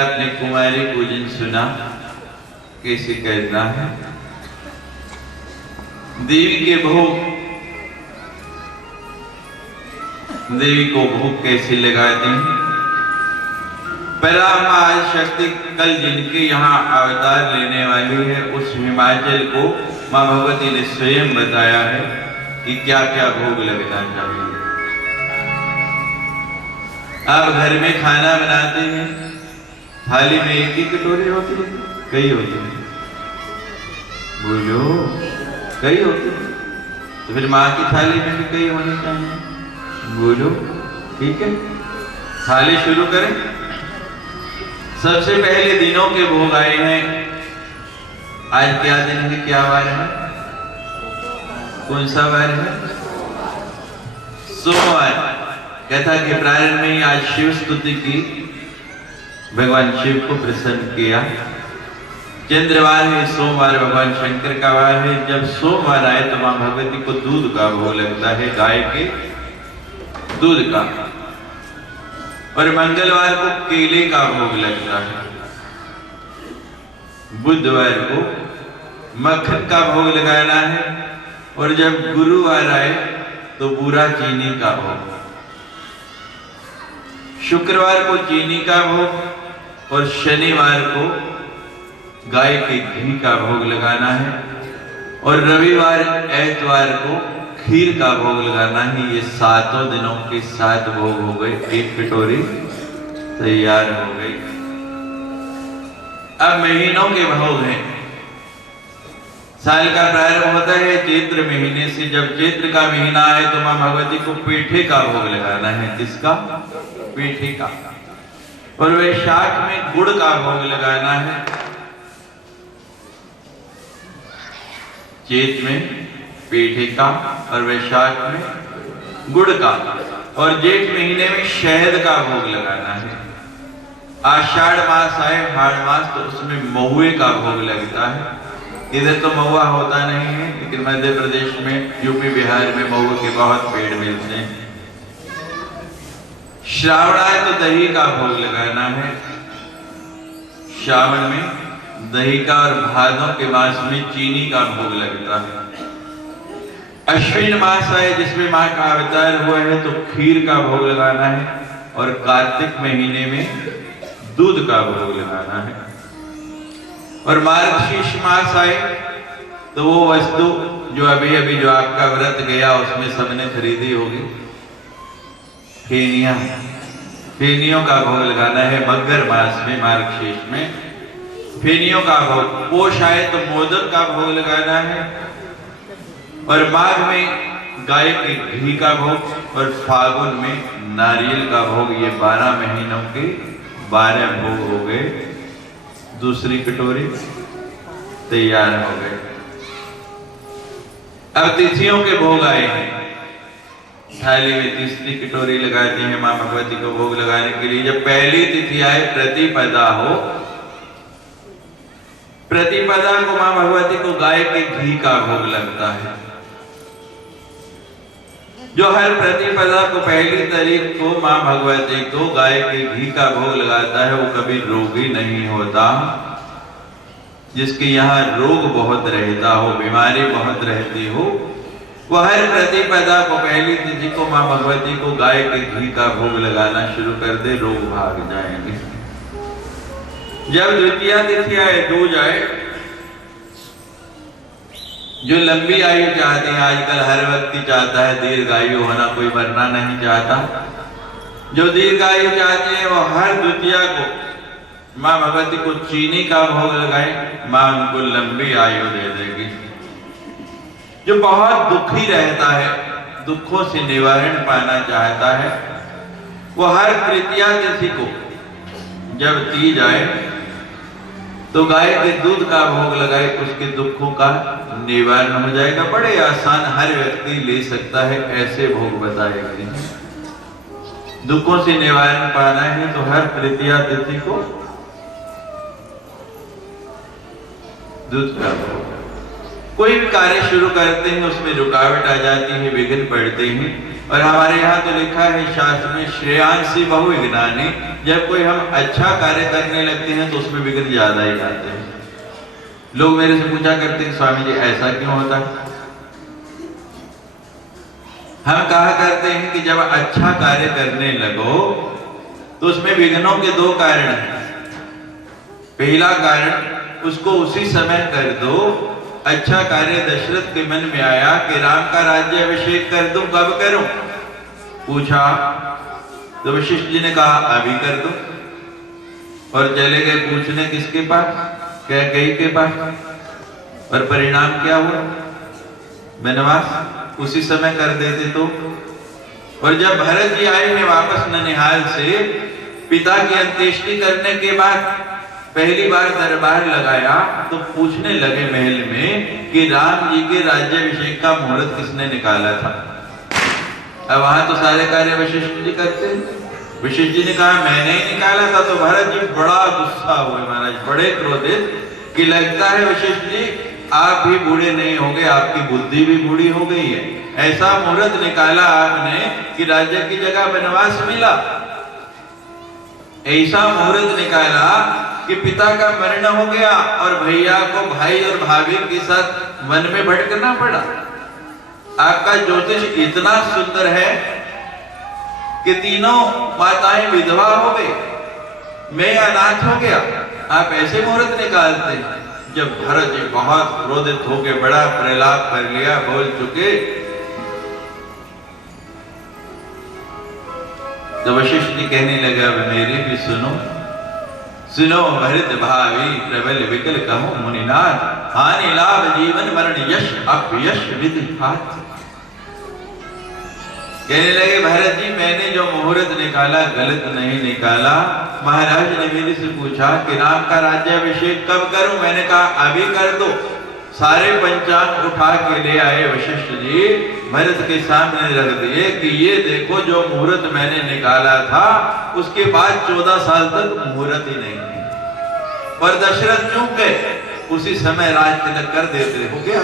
आपने कुमारी पूजन सुना, कैसे करना है। देवी के भोग, देवी को भोग कैसे लगाते हैं। परामा शक्ति कल जिनके यहाँ अवतार लेने वाली है, उस हिमाचल को माँ भगवती ने स्वयं बताया है कि क्या क्या भोग लगना चाहिए। आप घर में खाना बनाते हैं, थाली में एक ही कटोरी होती है, कई होती है, बोलो कई होती है, तो फिर माँ की थाली में भी कई होनी चाहिए, बोलो ठीक है। थाली शुरू करें। सबसे पहले दिनों के भोग आए हैं। आज क्या दिन है, क्या वार है, कौन सा वार है? सोमवार। कथा के प्रारंभ में आज शिव स्तुति की, भगवान शिव को प्रसन्न किया। चंद्रवार है, सोमवार भगवान शंकर का वार है। जब सोमवार आए तो मां भगवती को दूध का भोग लगता है, गाय के दूध का। और मंगलवार को केले का भोग लगता है। बुधवार को मक्खन का भोग लगाना है। और जब गुरुवार आए तो बूरा चीनी का भोग। शुक्रवार को चीनी का भोग और शनिवार को गाय के घी का भोग लगाना है। और रविवार एतवार को खीर का भोग लगाना है। ये 7 दिनों के 7 भोग हो गए, एक कटोरी तैयार हो गई। अब महीनों के भोग हैं। साल का प्रारंभ होता है चैत्र महीने से। जब चैत्र का महीना है तो मां भगवती को पीठे का भोग लगाना है। किसका? पीठे का। और वैशाख में गुड़ का भोग लगाना है। चैत में पीठे का और वैशाख में गुड़ का। और जेठ महीने में शहद का भोग लगाना है। आषाढ़ मास आए, हाड़ मास, तो उसमें महुए का भोग लगता है। इधर तो महुआ होता नहीं है, लेकिन मध्य प्रदेश में, यूपी बिहार में महुए के बहुत पेड़ मिलते हैं। श्रावण आए तो दही का भोग लगाना है। श्रावण में दही का और भादों के मास में चीनी का भोग लगता है। अश्विन मास आए जिसमें मां का अवतार हुआ है तो खीर का भोग लगाना है। और कार्तिक महीने में दूध का भोग लगाना है। और मार्गशीर्ष मास आए तो वो वस्तु जो अभी अभी जो आपका व्रत गया उसमें सबने खरीदी होगी, फेनिया, फेनियों का भोग लगाना है। मगर मास में, मार्गशीर्ष में फेनियों का भोग। पोष आए तो मोदक का भोग लगाना है। और माघ में गाय के घी का भोग। और फागुन में नारियल का भोग। ये 12 महीनों के 12 भोग हो गए। दूसरी कटोरी तैयार हो गए। अब तिथियों के भोग आए हैं। थाली में तीसरी कटोरी लगाती है मां भगवती को भोग लगाने के लिए। जब पहली तिथि आए, प्रतिपदा हो, प्रतिपदा को मां भगवती को गाय के घी का भोग लगता है। जो हर प्रतिपदा को पहली तारीख को मां भगवती को गाय के घी का भोग लगाता है वो कभी रोगी नहीं होता। जिसके यहाँ रोग बहुत रहता हो, बीमारी बहुत रहती हो, वह हर प्रतिपदा को पहली तिथि को मां भगवती को गाय के घी का भोग लगाना शुरू कर दे, रोग भाग जाएंगे। जब द्वितीया तिथि आए, दूज आए, जो लंबी आयु चाहते हैं, आजकल हर व्यक्ति चाहता है दीर्घायु होना, कोई मरना नहीं चाहता। जो दीर्घायु चाहते हैं वो हर द्वितीया को मां भगवती को चीनी का भोग लगाए, मां उनको लंबी आयु दे देगी। जो बहुत दुखी रहता है, दुखों से निवारण पाना चाहता है, वो हर तृतीया तिथि को जब तीज आए तो गाय के दूध का भोग लगाए, उसके दुखों का निवारण हो जाएगा। बड़े आसान, हर व्यक्ति ले सकता है, ऐसे भोग बताए गए। दुखों से निवारण पाना है तो हर तृतीया तिथि को दूध का भोग। कोई भी कार्य शुरू करते हैं उसमें रुकावट आ जाती है, विघ्न पड़ते हैं। और हमारे यहाँ तो लिखा है शास्त्र में, श्रेयांसी बहुविघ्नानि जब कोई हम अच्छा कार्य करने लगते हैं तो उसमें विघ्न ज्यादा ही आते हैं। लोग मेरे से पूछा करते हैं स्वामी जी ऐसा क्यों होता है? हम कहा करते हैं कि जब अच्छा कार्य करने लगो तो उसमें विघ्नों के दो कारण हैं। पहला कारण, उसको उसी समय कर दो। अच्छा कार्य दशरथ के मन में आया कि राम का राज्य अभिषेक कर दूं, कब करूं? पूछा तो वशिष्ठ जी ने कहा अभी कर दो। और चले गए पूछने किसके पास? कैकेयी के पास। और परिणाम क्या हुआ? वनवास। उसी समय कर देते तो। और जब भरत जी आए हैं वापस ननिहाल से, पिता की अंत्येष्टि करने के बाद पहली बार दरबार लगाया तो पूछने लगे महल में कि राम जी के राज्याभिषेक का मुहूर्त किसने निकाला था? अब वहां तो सारे कार्य वशिष्ठ जी करते हैं। वशिष्ठ जी ने कहा मैंने ही निकाला था। तो भरत जी बड़ा गुस्सा हुए महाराज, बड़े क्रोधित कि लगता है वशिष्ठ जी आप भी बूढ़े नहीं होंगे, आपकी बुद्धि भी बूढ़ी हो गई है। ऐसा मुहूर्त निकाला आपने कि राज्य की जगह वनवास मिला। ऐसा मुहूर्त निकाला कि पिता का मरण हो गया और भैया को भाई और भाभी के साथ वन में भटकना पड़ा। आपका ज्योतिष इतना सुंदर है कि तीनों माताएं विधवा हो गई, मैं अनाथ हो गया। आप ऐसे मुहूर्त निकालते हैं? जब भरत जी बहुत क्रोधित होकर बड़ा प्रलाप कर लिया, बोल चुके, तो वशिष्ठ जी कहने लगा मेरी भी सुनो, सुनो भरत भावी प्रबल विकल कहूं मुनिनाथ, हानि लाभ जीवन मरण यश अपयश विधि हाथ। कहने लगे भरत जी मैंने जो मुहूर्त निकाला गलत नहीं निकाला। महाराज ने मेरे से पूछा कि राम का राज्याभिषेक कब करूं? मैंने कहा अभी कर दो। सारे पंचांग उठा के ले आए वशिष्ठ जी, भरत के सामने रख दिए कि ये देखो जो मुहूर्त मैंने निकाला था उसके बाद 14 साल तक मुहूर्त ही नहीं है। और दशरथ चूक गए, उसी समय राज तिलक कर देते हो गया।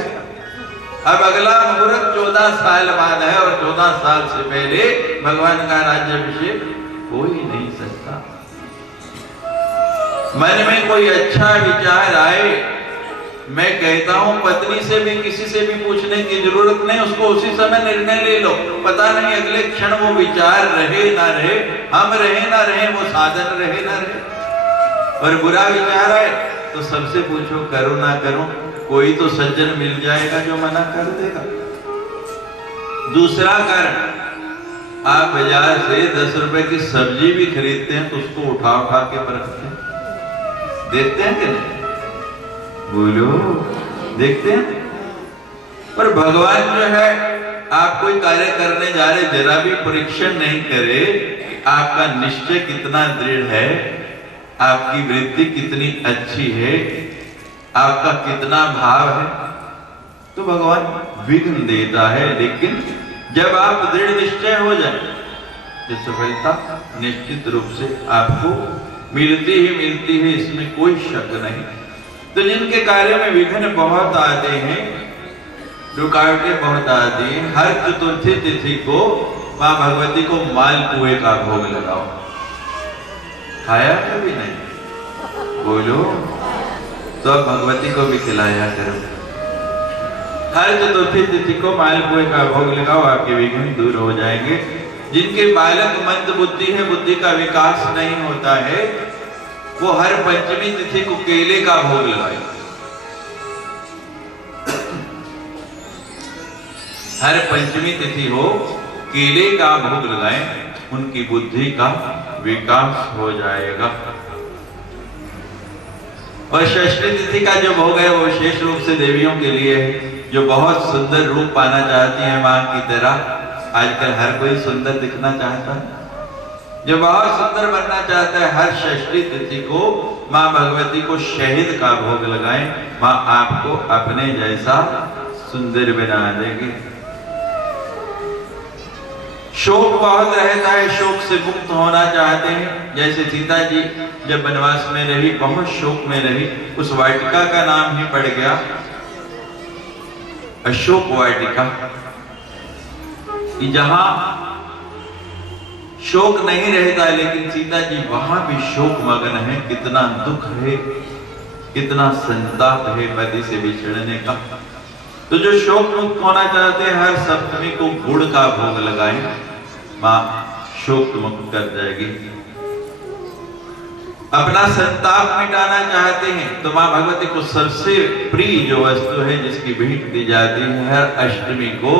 अब अगला मुहूर्त 14 साल बाद है और 14 साल से पहले भगवान का राज्याभिषेक हो ही नहीं सकता। मन में कोई अच्छा विचार आए, मैं कहता हूं पत्नी से भी किसी से भी पूछने की जरूरत नहीं, उसको उसी समय निर्णय ले लो। पता नहीं अगले क्षण वो विचार रहे ना रहे, हम रहे ना रहे, वो साधन रहे ना रहे। और बुरा विचार आए तो सबसे पूछो करो ना करो, कोई तो सज्जन मिल जाएगा जो मना कर देगा। दूसरा कारण, आप बाजार से 10 रुपए की सब्जी भी खरीदते हैं तो उसको उठा उठा के रखते हैं, देखते हैं कि नहीं? बोलो, देखते हैं। पर भगवान जो है आप कोई कार्य करने जा रहे, जरा भी परीक्षण नहीं करे कि आपका निश्चय कितना दृढ़ है, आपकी वृत्ति कितनी अच्छी है, आपका कितना भाव है, तो भगवान विघ्न देता है। लेकिन जब आप दृढ़ निश्चय हो जाए तो सफलता निश्चित रूप से आपको मिलती ही मिलती है, इसमें कोई शक नहीं। तो जिनके कार्य में विघ्न बहुत आते हैं, रुकावटें बहुत आती हैं, हर चतुर्थी तिथि को मां भगवती को मालपुए का भोग लगाओ। खाया कभी नहीं? बोलो, तो अब भगवती को भी खिलाया करो। हर चतुर्थी तिथि को मालपुए का भोग लगाओ, आपके विघ्न दूर हो जाएंगे। जिनके बालक मंद बुद्धि है, बुद्धि का विकास नहीं होता है, वो हर पंचमी तिथि को केले का भोग लगाए। हर पंचमी तिथि हो केले का भोग लगाएं, उनकी बुद्धि का विकास हो जाएगा। और षष्ठी तिथि का जो भोग है वो विशेष रूप से देवियों के लिए है, जो बहुत सुंदर रूप पाना चाहती हैं मां की तरह। आजकल हर कोई सुंदर दिखना चाहता है, जो बहुत सुंदर बनना चाहता है, हर षष्ठी तिथि को मां भगवती को शहद का भोग लगाएं, मां आपको अपने जैसा सुंदर बना देगी। शोक बहुत रहता है, शोक से मुक्त होना चाहते हैं, जैसे सीता जी जब वनवास में रही, बहुत शोक में रही, उस वाटिका का नाम ही पड़ गया अशोक वाटिका, कि जहां शोक नहीं रहता, लेकिन सीता जी वहां भी शोक मगन है। कितना दुख है, कितना संताप है पति से बिछड़ने का। तो जो शोक मुक्त होना चाहते हैं, हर सप्तमी को गुड़ का भोग लगाएं, मां शोक मुक्त कर जाएगी। अपना संताप मिटाना चाहते हैं तो मां भगवती को सबसे प्रिय जो वस्तु है, जिसकी भेंट दी जाती है, हर अष्टमी को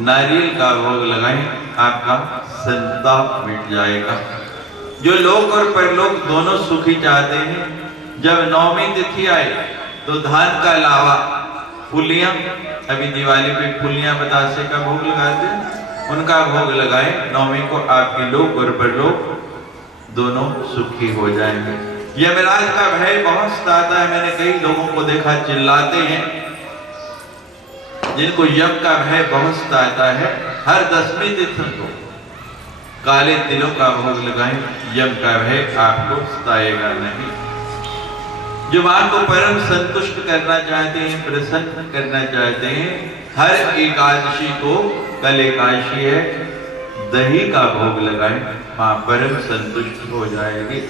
नारियल का भोग लगाएं, आपका संताप मिट जाएगा। जो लोक और परलोक दोनों सुखी चाहते हैं, जब नवमी तिथि आए तो धान का लावा, फुलियां, अभी दिवाली पे फुलियां बतासे का भोग लगाते हैं, उनका भोग लगाएं। नवमी को आपके लोक और परलोक दोनों सुखी हो जाएंगे। यमराज का भय बहुत सताता है। मैंने कई लोगों को देखा चिल्लाते हैं, जिनको यम का भय बहुत सताता है, हर 10वीं तिथि को काले तिलों का भोग लगाएं, यम का भय आपको सताएगा नहीं। जो मां को परम संतुष्ट करना चाहते हैं, प्रसन्न करना चाहते हैं, हर एकादशी को, कल एकादशी है, दही का भोग लगाएं, मां परम संतुष्ट हो जाएगी।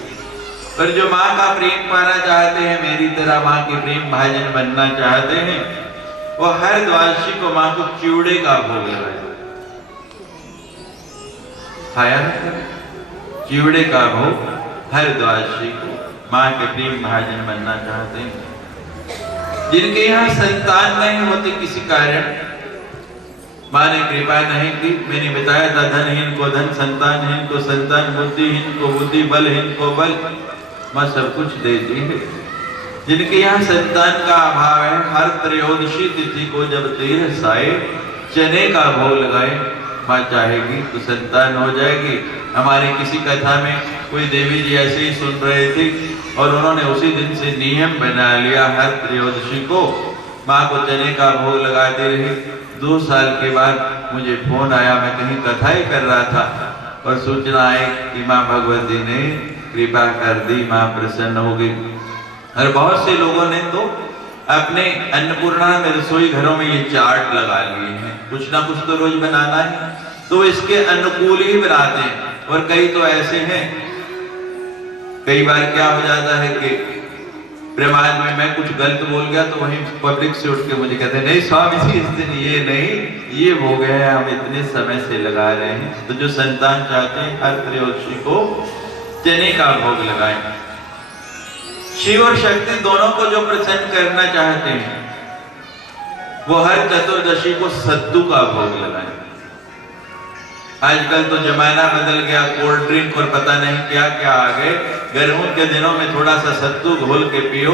पर जो मां का प्रेम पाना चाहते हैं, मेरी तरह मां के प्रेम भाजन बनना चाहते हैं, वो हर द्वादशी को मां को चिवड़े का भोग लगाए। खाया चिवड़े का भोग हर द्वादशी को मां के प्रेम भाजन बनना चाहते हैं। जिनके यहाँ संतान नहीं होती किसी कारण, मां ने कृपा नहीं की, मैंने बताया था, धनहीन को धन, संतानहीन को संतान, बुद्धिहीन को बुद्धि, बलहीन को बल, मां सब कुछ देती है। जिनके यहाँ संतान का अभाव है, हर त्रयोदशी तिथि को जब 13 साए चने का भोग लगाए, मां चाहेगी तो संतान हो जाएगी। हमारे किसी कथा में कोई देवी जी ऐसे ही सुन रहे थे और उन्होंने उसी दिन से नियम बना लिया, हर त्रयोदशी को मां को चने का भोग लगाते रहे। 2 साल के बाद मुझे फोन आया, मैं कहीं कथा ही कर रहा था और सूचना आई कि मां भगवती ने कृपा कर दी, मां प्रसन्न हो गई। और बहुत से लोगों ने तो अपने अन्नपूर्णा में, रसोई घरों में ये चार्ट लगा लिए हैं, कुछ ना कुछ तो रोज बनाना है, तो इसके अनुकूल ही बनाते हैं। और कई तो ऐसे हैं, कई बार क्या हो जाता है कि प्रमाद में मैं कुछ गलत बोल गया तो वहीं पब्लिक से उठ के मुझे कहते हैं, नहीं स्वामी जी इस दिन ये नहीं, ये हो गया है, हम इतने समय से लगा रहे हैं। तो जो संतान चाहते हैं, हर त्रयोदशी को चने का भोग लगाएं। शिव और शक्ति दोनों को जो प्रसन्न करना चाहते हैं, वो हर चतुर्दशी को सत्तू का भोग लगाएं। आजकल तो जमाना बदल गया, कोल्ड ड्रिंक और पता नहीं क्या क्या आ गए। गर्मियों के दिनों में थोड़ा सा सत्तू घोल के पियो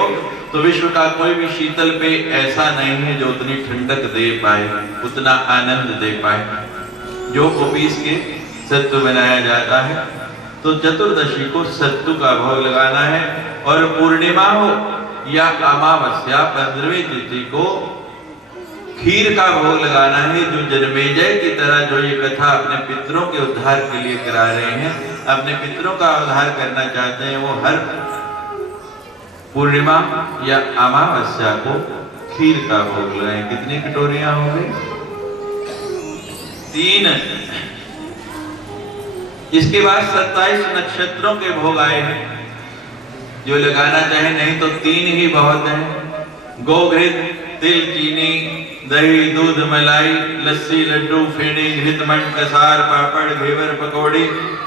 तो विश्व का कोई भी शीतल पेय ऐसा नहीं है जो उतनी ठंडक दे पाए, उतना आनंद दे पाए। जो को पीस के सत्तू बनाया जाता है, तो चतुर्दशी को सत्तू का भोग लगाना है। और पूर्णिमा हो या अमावस्या, 15वीं तिथि को खीर का भोग लगाना है। जो जन्मेजय की तरह जो ये कथा अपने पितरों के उद्धार के लिए करा रहे हैं, अपने पितरों का उद्धार करना चाहते हैं, वो हर पूर्णिमा या अमावस्या को खीर का भोग लगाएं। कितनी कटोरियां हो गई? 3। इसके बाद 27 नक्षत्रों के भोग आए हैं, जो लगाना चाहे, नहीं तो 3 ही बहुत है। गोघृत, तिल, चीनी, दही, दूध, मलाई, लस्सी, लड्डू, फेणी, घृतमंड, कसार, पापड़, घेवर, पकौड़ी,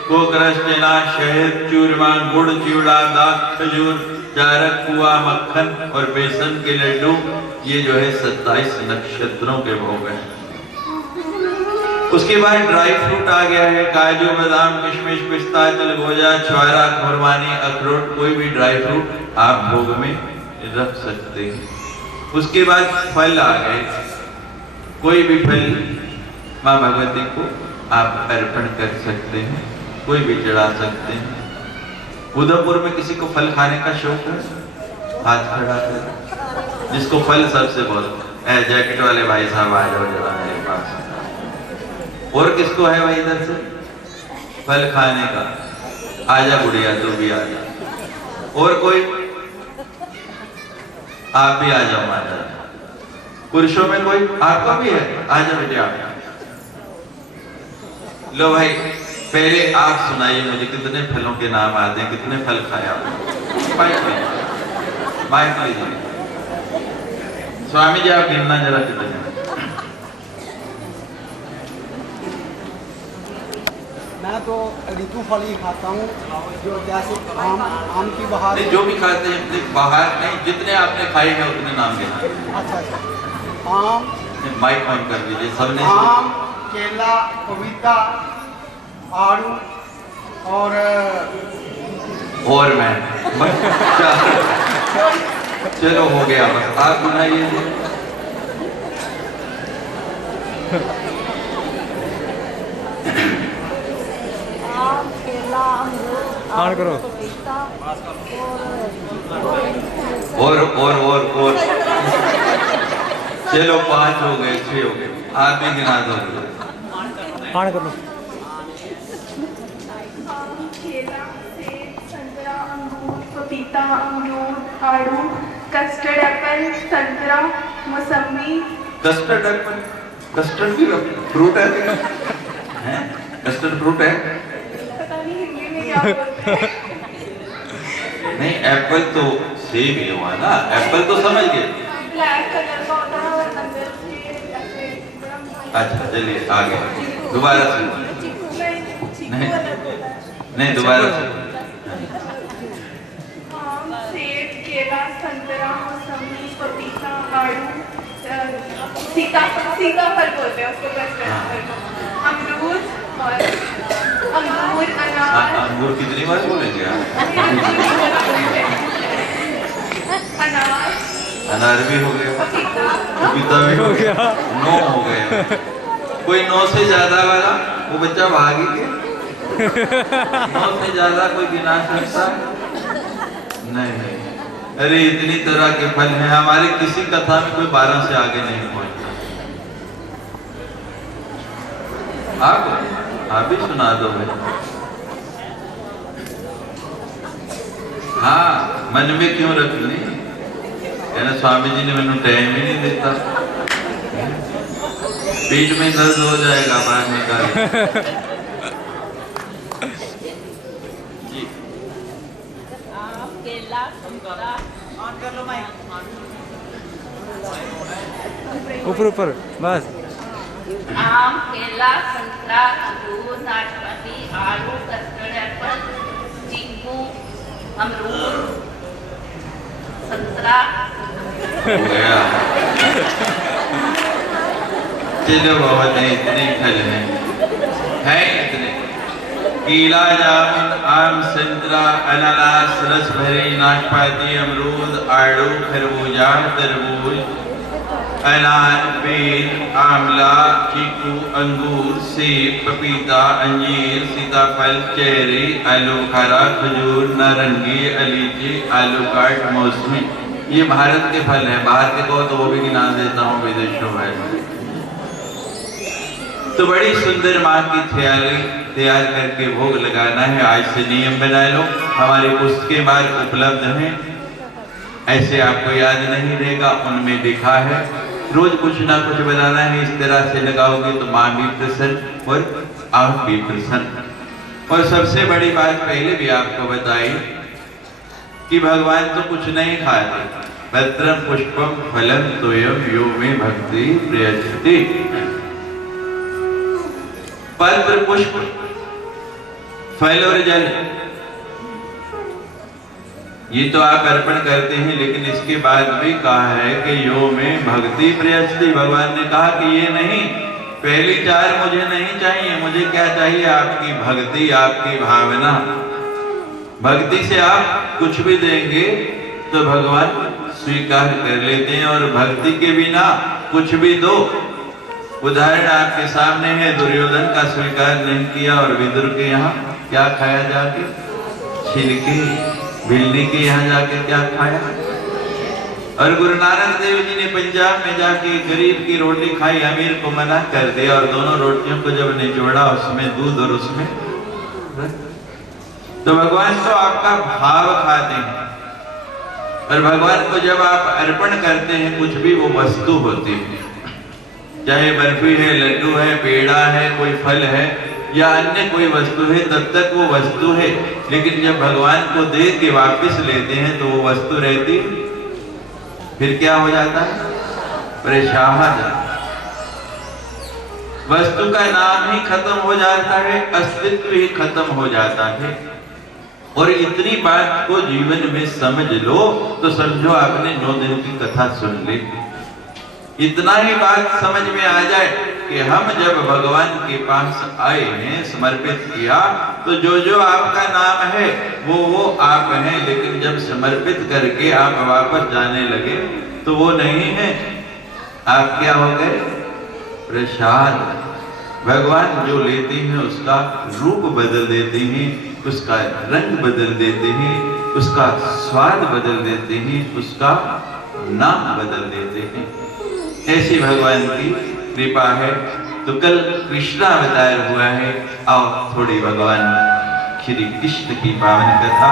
कोकरस, चना, शहद, चूरमा, गुड़, चिवड़ा, दाख, खजूर, चारक, पुआ, मक्खन और बेसन के लड्डू, ये जो है 27 नक्षत्रों के भोग हैं। उसके बाद ड्राई फ्रूट आ गया है, काजू, बादाम, किशमिश, पिस्ता, चिलगोजा, छुआरा, खुरमानी, अखरोट, कोई भी ड्राई फ्रूट आप भोग में रख सकते हैं। उसके बाद फल आ गए, कोई भी फल मां भगवती को आप अर्पण कर सकते हैं, कोई भी चढ़ा सकते हैं। उदयपुर में किसी को फल खाने का शौक है? हाथ खड़ा कर। जिसको फल सबसे बहुत, जैकेट वाले भाई साहब आ जाओ जरा मेरे पास। और किसको है भाई इधर से फल खाने का? आजा गुड़िया, तू भी आ जा। और कोई? आप भी आ जाओ माता। पुरुषों में कोई? आपका भी है? आ जाओ बेटे आप। लो भाई, पहले आप सुनाइए मुझे, कितने फलों के नाम आते हैं, कितने फल खाए आपने? माइक लीजिए स्वामी जी, आप गिनना जरा कितने। मैं तो ऋतु फल ही खाता हूँ, जो जैसे आम की बहार। जो भी खाते हैं बाहर नहीं, जितने आपने खाए हैं उतने नाम लेना। अच्छा, आम, माइक ऑन कर दीजिए सबने। आम, केला, पपीता, आड़ू और मैं चलो हो गया, बस आप बनाइए। आम, केला, अमरूद, करो पपीता और चलो 5 हो गए, 6 हो गए, आप भी गिना दो। ऑन कर लो। केला, सेब, संतरा, अंगूर, पपीता, अमरूद, आड़ू, कस्टर्ड एप्पल, संतरा, मौसमी। कस्टर्ड एप्पल, कस्टर्ड भी फ्रूट है? कस्टर्ड फ्रूट है? पता नहीं हिंदी में क्या बोलते हैं। नहीं, एप्पल तो सेब ही हुआ ना, एप्पल तो समझ गए। ब्लैक कलर का होता है और अंदर के ऐसे। अच्छा चलिए आगे, दोबारा से। नहीं नहीं, दोबारा से। आम, सेब, केला, संतरा, मौसमी, पपीता, आड़ू, सीताफल बोलते हैं उसको, कस्टर्ड एप्पल, अमरूद और अंगूर, अनार। अंगूर कितनी बार बोलेंगे आप? अनार भी हो गया, पपीता भी हो गया, 9 हो गए। कोई 9 से ज्यादा वाला वो बच्चा भागी के 9 से ज्यादा कोई गिना सकता? नहीं। अरे इतनी तरह के फल हैं, हमारी किसी कथा में कोई 12 से आगे नहीं पहुंचता। आप भी सुना दो भाई। हाँ, मन में क्यों रखनी? कहना स्वामी जी ने मैंने टाइम ही नहीं देता, पेट में दर्द हो जाएगा बाद में का। केला, संतरा, ऊपर बस। आम, केला, संतरा, अंगूर, नाशपाती, आलू, कस्टर्ड एप्पल, चीकू, अमरूद, संतरा। हो गया। चलो बहुत है, इतने फल हैं इतने। केला, जामुन, आम, संतरा, अनानास, रस भरी, नाशपाती, अमरूद, आड़ू, खरबूजा, तरबूज, अनार, बेर, आंवला, चीकू, अंगूर, सेब, पपीता, अंजीर, सीताफल, चेरी, आलू बुखारा, खजूर, नारंगी, लीची, आलू काट, मौसमी। ये भारत के फल हैं, बाहर के कहो तो वो भी गिना देता हूँ विदेशों में। तो बड़ी सुंदर माँ की तैयार करके भोग लगाना है। आज से नियम बना लो, हमारी पुस्तकें बाहर उपलब्ध हैं, ऐसे आपको याद नहीं रहेगा, उनमें लिखा है। रोज कुछ ना कुछ बनाना है, इस तरह से लगाओगे तो माँ भी प्रसन्न और आप भी प्रसन्न। और सबसे बड़ी बात पहले भी आपको बताई कि भगवान तो कुछ नहीं खाते। पत्रम पुष्पम फलम तोयम यो में भक्ति प्रयच्छति। पत्र, पुष्प, फल और जल, ये तो आप अर्पण करते हैं, लेकिन इसके बाद भी कहा है कि यो में भक्ति प्रयच्छति। भगवान ने कहा कि ये नहीं, पहली 4 मुझे नहीं चाहिए, मुझे क्या चाहिए? आपकी भक्ति, आपकी भावना। भक्ति से आप कुछ भी देंगे तो भगवान स्वीकार कर लेते हैं, और भक्ति के बिना कुछ भी दो। उदाहरण आपके सामने है, दुर्योधन का स्वीकार नहीं किया और विदुर के यहाँ क्या खाया जाके? छिलके। भिल्ली के यहाँ जाके क्या खाया? और गुरु नानक देव जी ने पंजाब में जाके गरीब की रोटी खाई, अमीर को मना कर दिया, और दोनों रोटियों को जब निचोड़ा उसमें दूध और उसमें। तो भगवान तो आपका भाव खाते हैं, और भगवान को जब आप अर्पण करते हैं कुछ भी, वो वस्तु होती है, चाहे बर्फी है, लड्डू है, पेड़ा है, कोई फल है, या अन्य कोई वस्तु है तब तक वो वस्तु है, लेकिन जब भगवान को दे के वापस लेते हैं तो वो वस्तु रहती, फिर क्या हो जाता है? परेशान। वस्तु का नाम ही खत्म हो जाता है, अस्तित्व ही खत्म हो जाता है। और इतनी बात को जीवन में समझ लो तो समझो आपने 9 दिन की कथा सुन ली। इतना ही बात समझ में आ जाए कि हम जब भगवान के पास आए हैं, समर्पित किया, तो जो जो आपका नाम है वो आप हैं, लेकिन जब समर्पित करके आप वापस जाने लगे तो वो नहीं है। आप क्या हो गए? प्रसाद। भगवान जो लेते हैं उसका रूप बदल देते हैं, उसका रंग बदल देते हैं, उसका स्वाद बदल देते हैं, उसका नाम बदल देते हैं। ऐसी भगवान की कृपा है। तो कल कृष्णावतार हुआ है और थोड़ी भगवान श्री कृष्ण की पावन कथा।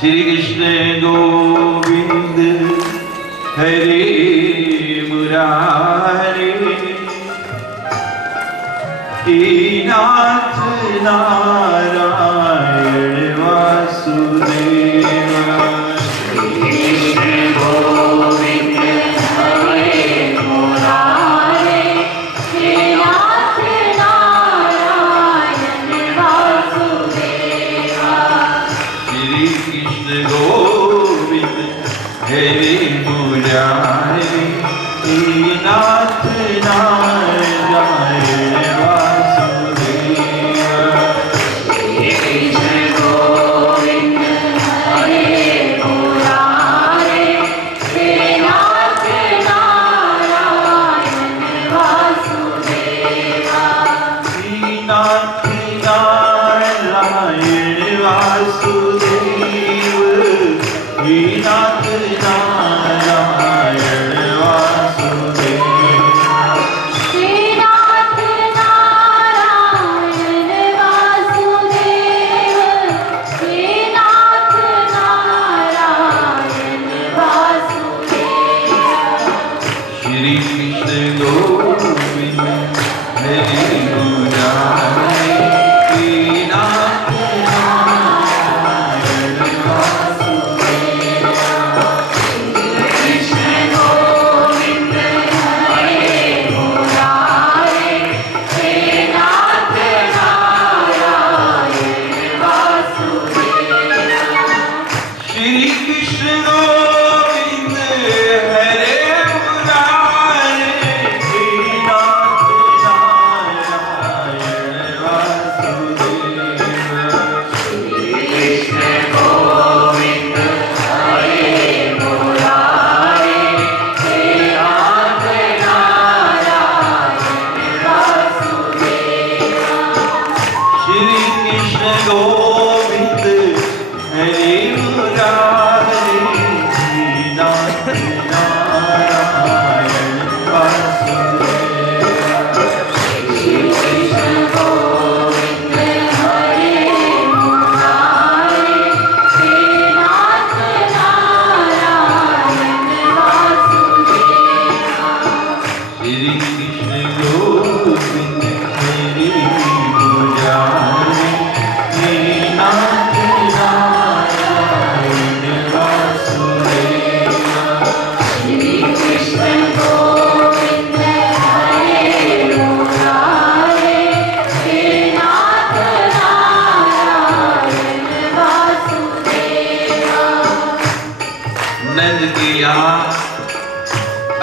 श्री कृष्ण गोविंद हरे मुरारी, नाथ नारायण वासुदेव। कृष्ण गोविंद हरे मुरारी, नाथ नारायण वासुदेव। श्री कृष्ण गोविंद हरे मुरारी, नाथ नारायण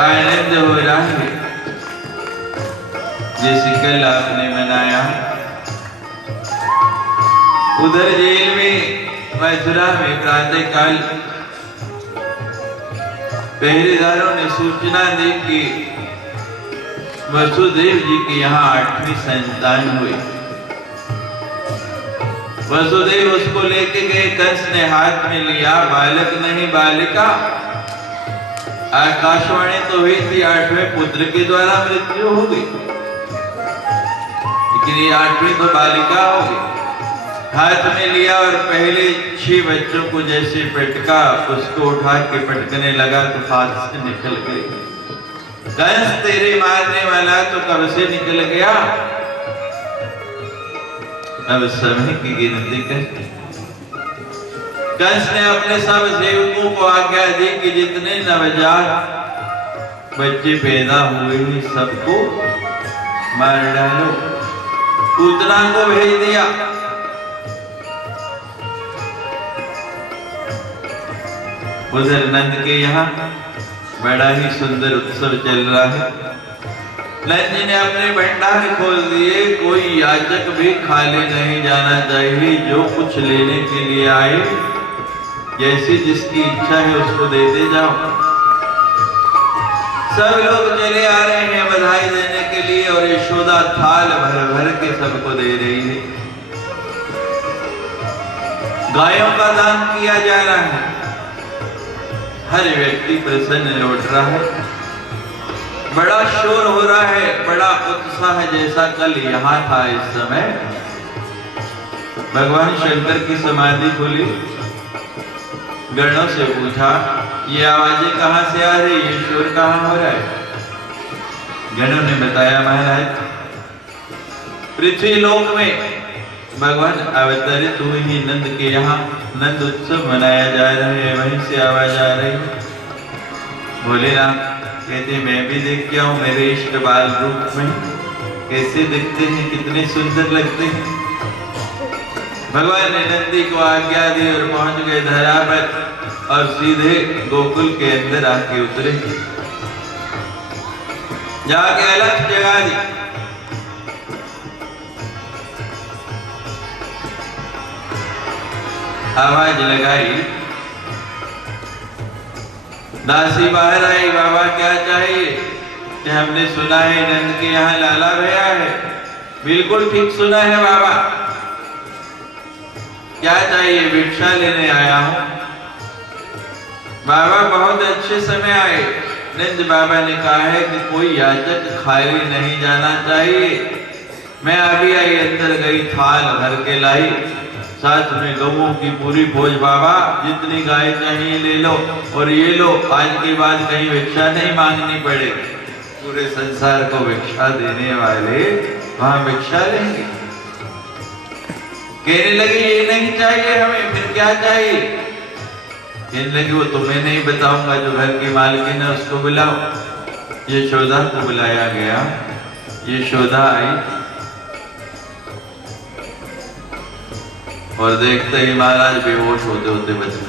आनंद हो रहा है जैसे कल आपने मनाया। उधर जेल में मथुरा में प्रातः काल पहरेदारों ने सूचना दी कि वसुदेव जी के यहाँ 8वीं संतान हुई। वसुदेव उसको लेके गए, कंस ने हाथ में लिया, बालक नहीं बालिका। आकाशवाणी तो हुई थी 8वें पुत्र के द्वारा मृत्यु हो गई, लेकिन ये 8वीं तो बालिका हो गई। हाथ में लिया और पहले 6 बच्चों को जैसे पटका, उसको उठा के पटकने लगा तो हाथ से निकल गई। कंस तेरे मारने वाला तो कब से निकल गया। अब समय की गिनती करते। कंस ने अपने सब सेवकों को आज्ञा दी कि जितने नवजात बच्चे पैदा हुए हैं सबको मार डालो। पूतना को भेज दिया। उधर नंद के यहाँ बड़ा ही सुंदर उत्सव चल रहा है। नंद जी ने अपने भंडार खोल दिए। कोई याचक भी खाली नहीं जाना चाहिए। जो कुछ लेने के लिए आए, जैसी जिसकी इच्छा है उसको देते जाओ। सब लोग चले आ रहे हैं बधाई देने के लिए और यशोदा थाल भर भर के सबको दे रही है। गायों का दान किया जा रहा है। हर व्यक्ति प्रसन्न लौट रहा है। बड़ा शोर हो रहा है, बड़ा उत्साह जैसा कल यहाँ था। इस समय भगवान शंकर की समाधि खुली। गणों से पूछा, ये आवाजें कहाँ से आ रही, ये शोर कहाँ हो रहा है? गणों ने बताया, महाराज पृथ्वी लोक में भगवान अवतरित हुए ही नंद के यहाँ नंद उत्सव मनाया जा रहा है, वहीं से आवाज आ रही है। भोलेनाथ कहते, मैं भी देख के आऊं मेरे इष्ट बाल रूप में कैसे दिखते हैं, कितने सुंदर लगते हैं। भगवान ने नंदी को आज्ञा दी और पहुंच गए धरा पर और सीधे गोकुल के अंदर आके उतरे। जाके अलग जगा दी। आवाज लगाई। दासी बाहर आई, बाबा क्या चाहिए? कि हमने सुना है नंद के यहाँ लाला भैया है। बिल्कुल ठीक सुना है बाबा। क्या चाहिए? भिक्षा लेने आया हूँ। बाबा बहुत अच्छे समय आए। नंद बाबा ने कहा है कि कोई याचक खाली नहीं जाना चाहिए। मैं अभी आई, अंदर गई, थाल भर के लाई, साथ में गौओं की पूरी भोज। बाबा जितनी गाय चाहिए ले लो और ये लो, आज के बाद कहीं भिक्षा नहीं मांगनी पड़े। पूरे संसार को भिक्षा देने वाले वहां भिक्षा लेंगे। कहने लगी, ये नहीं चाहिए हमें, फिर क्या चाहिए? कहने लगी, वो तुम्हें नहीं बताऊंगा, जो घर की मालकिन है उसको बुलाओ। यशोदा को बुलाया गया। यशोदा आई और देखते ही महाराज बेहोश होते होते बचे।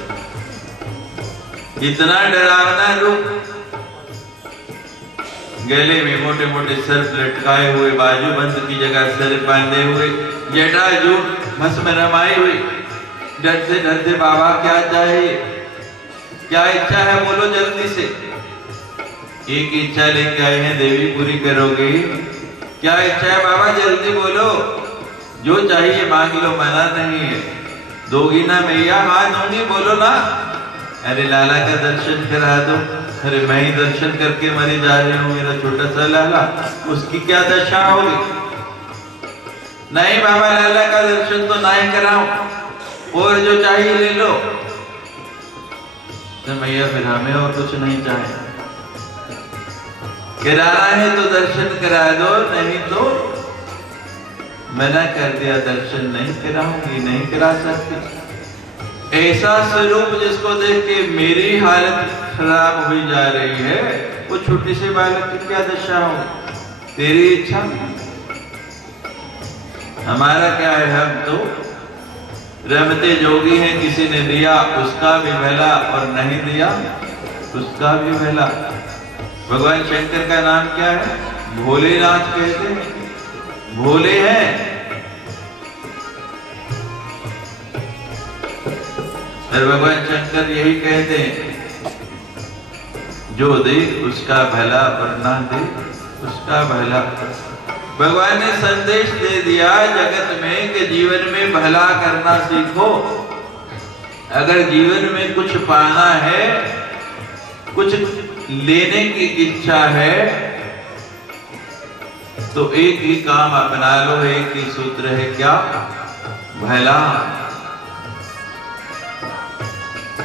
इतना डरावना रूप, गले में मोटे मोटे सर्प लटकाए हुए, बाजूबंद की जगह सर बांधे हुए, जटाजू भस्म रमाई हुई। डरते डरते, बाबा क्या चाहिए, क्या इच्छा है, बोलो जल्दी से। एक इच्छा लेके आए हैं, देवी पूरी करोगे? क्या इच्छा है बाबा, जल्दी बोलो, जो चाहिए मांग लो, मना नहीं है। दोगी ना मैया? हाँ दूंगी, बोलो ना। अरे लाला का दर्शन करा दो। अरे मैं ही दर्शन करके मरी जा रही हूँ, मेरा छोटा सा लाला, उसकी क्या दशा होगी? नहीं बाबा, लाला का दर्शन तो नहीं कराऊं, और जो चाहिए ले लो। तो मैया फिर हमें और कुछ नहीं चाहिए। कराना है तो दर्शन करा दो, नहीं तो मना कर दिया, दर्शन नहीं कराऊंगी, नहीं करा सकती। ऐसा स्वरूप जिसको देख के मेरी हालत खराब हुई जा रही है, वो छोटी से बालक की क्या दशा हो? तेरी इच्छा, हमारा क्या है? हम तो रमते जोगी हैं। किसी ने दिया उसका भी भला और नहीं दिया उसका भी भला। भगवान शंकर का नाम क्या है? भोलेनाथ कहते हैं, भोले हैं। और भगवान शंकर यही कहते हैं, जो दे उसका भला और ना दे उसका भला। भगवान ने संदेश दे दिया जगत में कि जीवन में भला करना सीखो। अगर जीवन में कुछ पाना है, कुछ लेने की इच्छा है, तो एक ही काम अपना लो, एक ही सूत्र है, क्या? भला,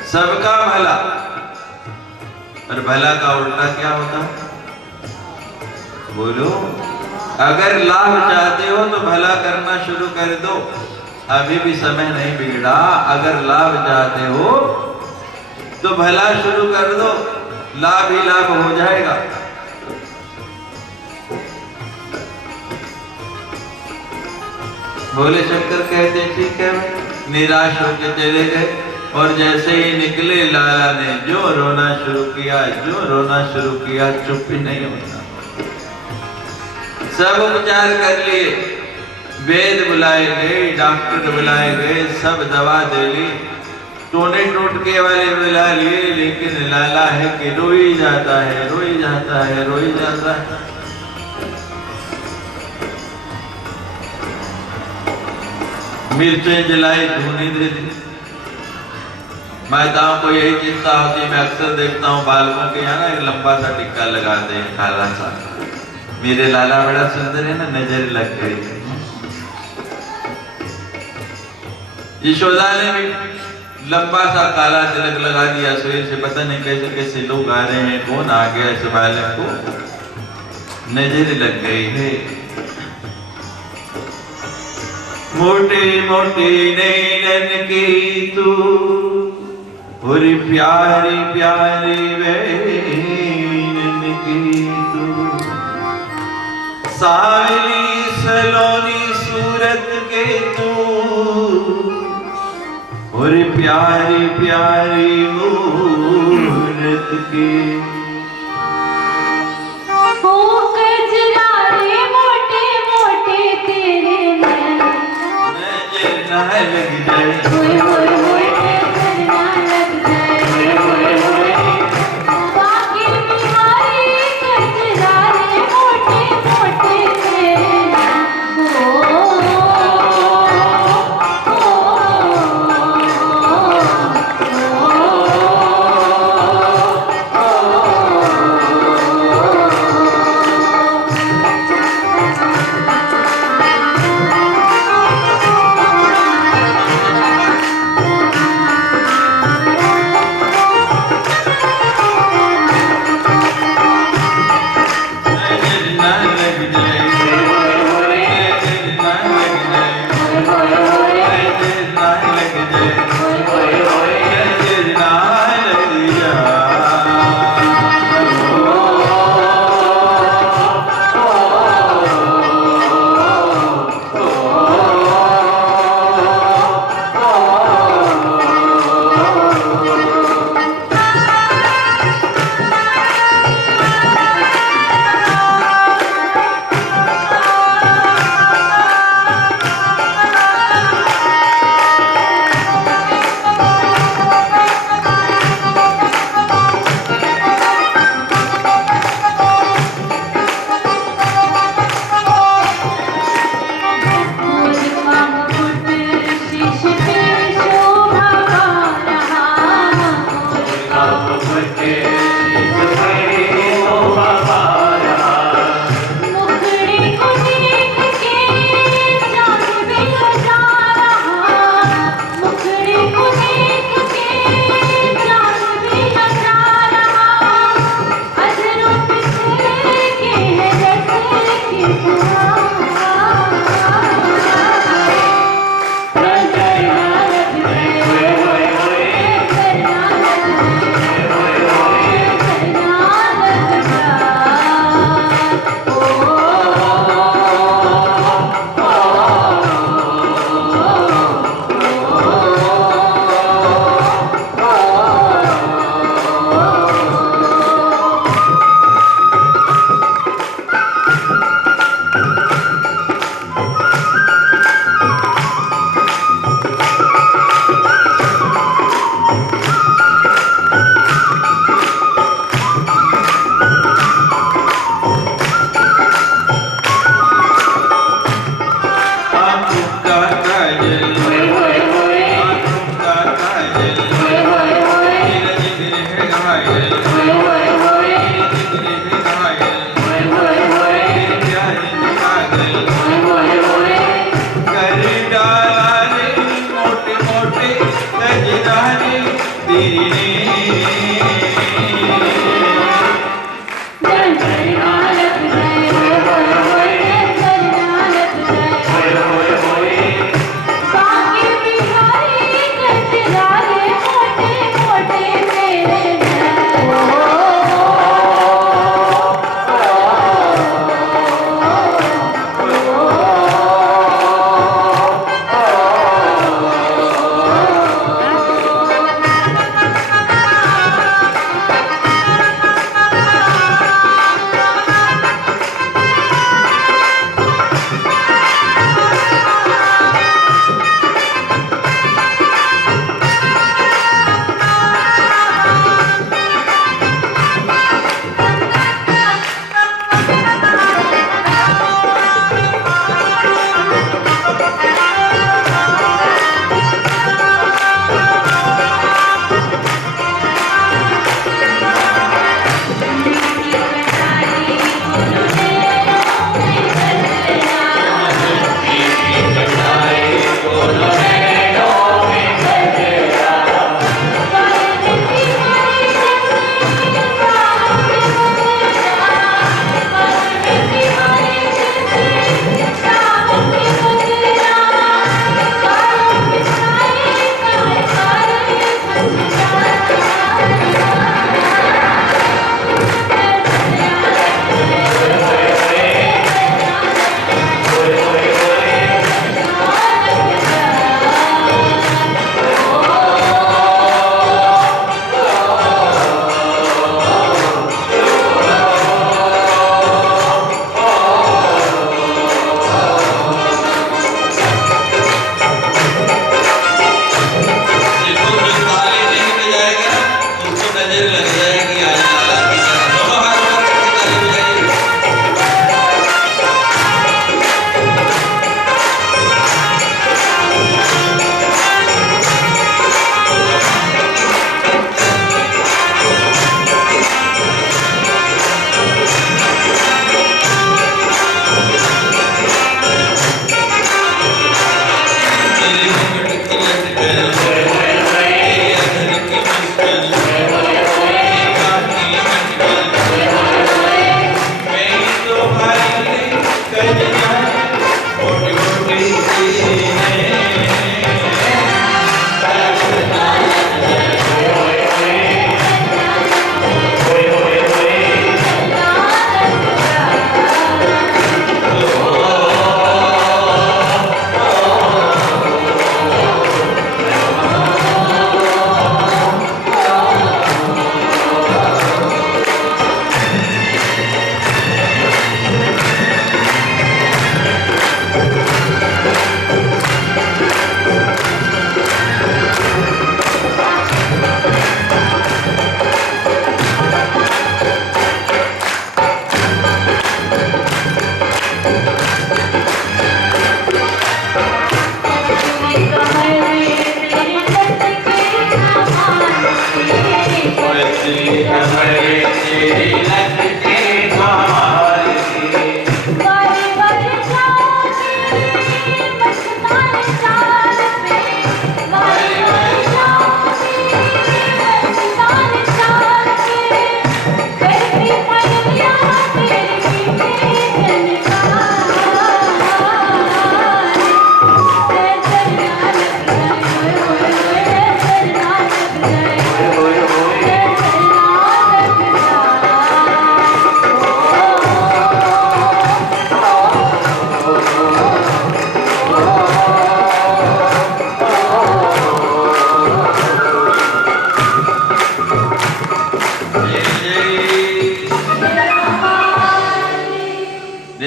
सबका भला। और भला का उल्टा क्या होता है? बोलो, अगर लाभ चाहते हो तो भला करना शुरू कर दो, अभी भी समय नहीं बिगड़ा। अगर लाभ चाहते हो तो भला शुरू कर दो, लाभ ही लाभ हो जाएगा। भोले शंकर कहते ठीक है, निराश होकर चले गए। और जैसे ही निकले लाला ने जो रोना शुरू किया, जो रोना शुरू किया, चुप ही नहीं होता। सब उपचार कर लिए, वेद बुलाए गए, डॉक्टर बुलाए गए, सब दवा दे ली, टोने टोटके वाले बुला लिए, लेकिन लाला है कि रोई जाता है, रोई जाता है, रोई जाता है। मिर्चें जलाई, धूनी दे दी। माताओं को यही चिंता होती है, मैं अक्सर देखता हूँ बालकों के यहाँ ना एक लंबा सा टिक्का लगाते हैं, काला सा। मेरे लाला बड़ा सुंदर है ना, नजर लग गई। यशोदा ने भी लंबा सा काला तिलक लगा दिया शरीर से। पता नहीं कैसे कैसे लोग आ रहे हैं, कौन आ गया इस बालक को, नजर लग गई है। मोटे मोटे नैनन की तू और प्यारी प्यारी वैनन की तू, सावली सलोनी सूरत के तू और प्यारी प्यारी मूरत के। मोटे मोटे तेरे नजर ना लग जाए,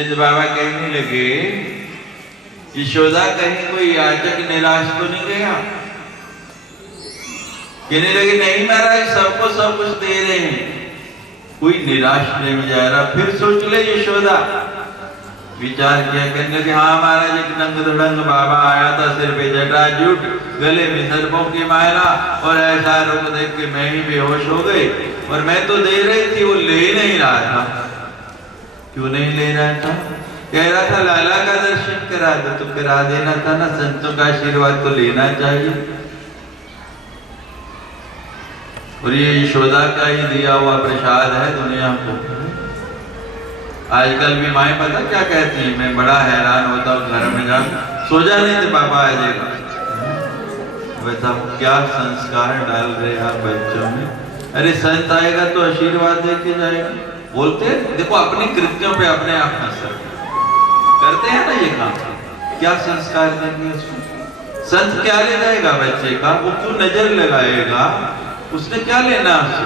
जिस बाबा कहने लगे यशोदा कहीं कोई याचक निराश तो नहीं गया? कहने लगे नहीं महाराज, सबको सब कुछ दे रहे हैं, कोई निराश नहीं जा रहा। फिर सोच ले यशोदा, विचार किया, कहने लगे हाँ महाराज, एक नंग धड़ंग बाबा आया था, सिर पे जटाजूट, गले में सर्पों की माला, और ऐसा रूप देख के मैं ही बेहोश हो गई। और मैं तो दे रही थी, वो ले नहीं रहा था। क्यों नहीं ले रहा था? कह रहा था लाला का दर्शन करा दो, तो करा देना था ना, संतों का आशीर्वाद तो लेना चाहिए। और ये यशोदा का ही दिया हुआ प्रसाद है दुनिया को। आजकल भी माएँ पता क्या कहती हैं, मैं बड़ा हैरान होता हूँ, घर में जा सोचा नहीं थे पापा आ जाएगा। बताओ क्या संस्कार डाल रहे आप बच्चों में। अरे संत आएगा तो आशीर्वाद दे के जाएगा। बोलते हैं देखो अपने कृत्यों पे अपने आप असर करते हैं ना ये काम, क्या संस्कार देंगे उसमें? संत क्या ले जाएगा बच्चे का? वो क्यों नजर लगाएगा? उसने क्या लेना उससे?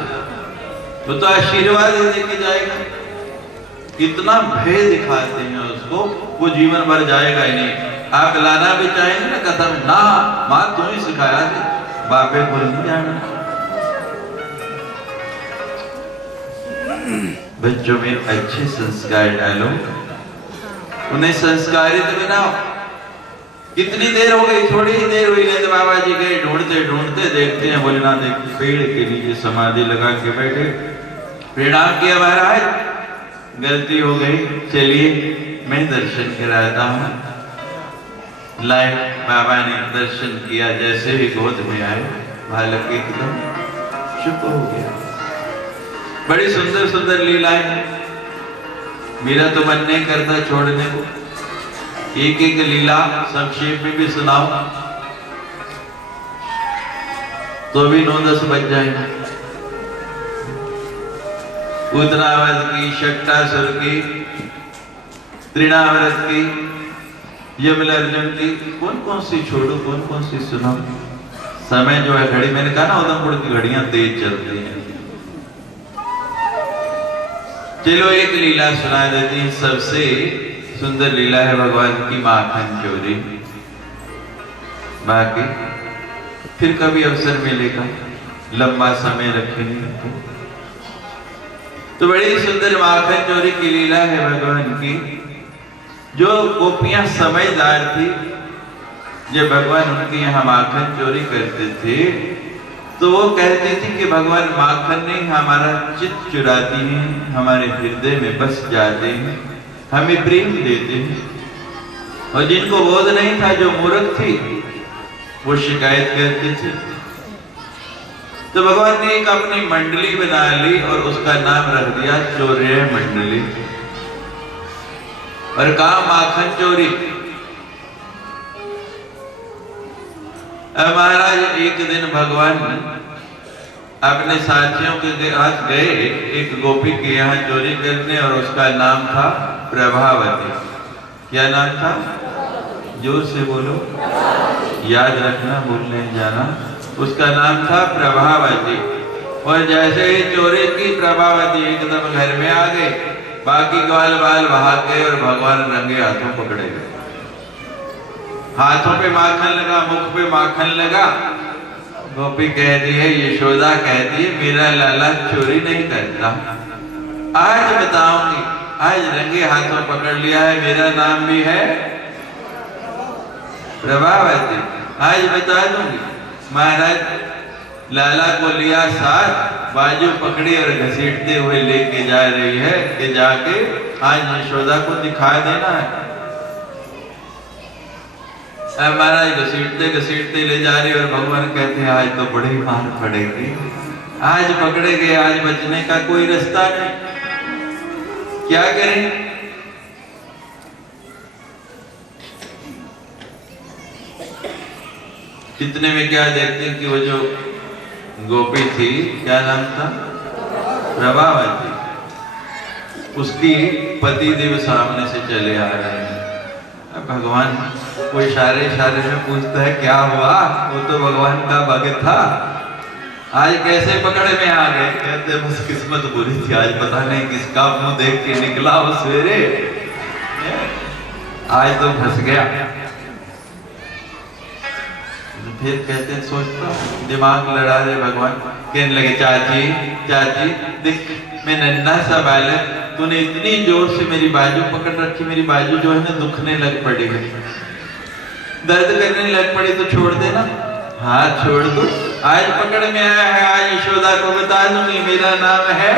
वो तो आशीर्वाद दे के जाएगा। कितना भय दिखाते हैं उसको, वो जीवन भर जाएगा ही नहीं। आप लाना भी चाहेंगे ना, कदम ना, माँ तू ही सिखाया थे, बापे को नहीं जाना। बच्चों में अच्छे संस्कार डालो, उन्हें संस्कारित बनाओ। कितनी देर हो गई? थोड़ी ही देर हुई है तो बाबा जी गए ढूंढते ढूंढते, देखते हैं भोलेनाथ एक पेड़ के नीचे समाधि लगा के बैठे। प्रणाम किया महाराज, गलती हो गई, चलिए मैं दर्शन कराता हूँ। लाए बाबा ने दर्शन किया, जैसे ही गोद में आए बालक एकदम चुप हो गया। बड़ी सुंदर सुंदर लीलाएं, मेरा तो मन नहीं करता छोड़ने को। एक एक लीला संक्षेप में भी सुनाओ तो भी 9-10 बज जाएंगे। उदनावत की, शक्टासुर की, तृणाव्रत की, यमल अर्जुन की, कौन कौन सी छोड़ो, कौन कौन सी सुनाओ। समय जो है घड़ी, मैंने कहा ना उधमपुर की घड़ियां तेज चलती हैं। चलो एक लीला सुना देती हैं। सबसे सुंदर लीला है भगवान की माखन चोरी। बाकी फिर कभी अवसर मिलेगा, लंबा समय रखेंगे। तो बड़ी सुंदर माखन चोरी की लीला है भगवान की। जो गोपियां समझदार थी, जब भगवान उनके यहाँ माखन चोरी करते थे तो वो कहते थे कि भगवान माखन नहीं, हमारा चित्त चुराती हैं, हमारे हृदय में बस जाते हैं, हमें प्रेम देते हैं। और जिनको बोध नहीं था, जो मूर्ख थी, वो शिकायत करते थे। तो भगवान ने एक अपनी मंडली बना ली और उसका नाम रख दिया चौर्य मंडली, और कहा माखन चोरी। अब महाराज एक दिन भगवान अपने साथियों के साथ गए एक गोपी के यहाँ चोरी करने, और उसका नाम था प्रभावती। क्या नाम था? जोर से बोलो, याद रखना, भूलने जाना। उसका नाम था प्रभावती। और जैसे ही चोरी की, प्रभावती एकदम घर में आ गई, बाकी ग्वाल बाल भाग गए और भगवान रंगे हाथों पकड़े गए। हाथों पे माखन लगा, मुख पे माखन लगा। गोपी कहती है, यशोदा कहती है, मेरा लाला चोरी नहीं करता। आज बताऊंगी, आज रंगे हाथों पकड़ लिया है, मेरा नाम भी है प्रभावती, आज बता दूंगी। महाराज लाला को लिया साथ, बाजू पकड़ी और घसीटते हुए लेके जा रही है कि जाके आज यशोदा को दिखा देना है। अब महाराज घसीटते घसीटते ले जा रही, और भगवान कहते हैं आज तो बड़ी मार पड़ेगी, आज पकड़े गए, आज बचने का कोई रास्ता नहीं, क्या करें? कितने में क्या देखते हैं कि वो जो गोपी थी, क्या नाम था? प्रभावती, उसकी पति देव सामने से चले आ रहे हैं। अब भगवान को इशारे इशारे में पूछता है क्या हुआ? वो तो भगवान का भक्त था, आज कैसे पकड़े में आ गए? कहते बस किस्मत बुरी थी, आज पता नहीं किसका मुंह देख के निकला वो सवेरे। आज तो फंस गया। फिर कहते हैं सोचता दिमाग लड़ा रहे भगवान। कहने लगे चाची चाची देख मैं नन्हा सा बालक, तूने इतनी जोर से मेरी बाजू पकड़ रखी, मेरी बाजू जो है ना दुखने लग पड़ी, दर्द करने लग पड़ी, तो छोड़ देना। हाथ छोड़ दो, आज पकड़ में आया है, आज यशोदा को बता दूंगी मेरा नाम है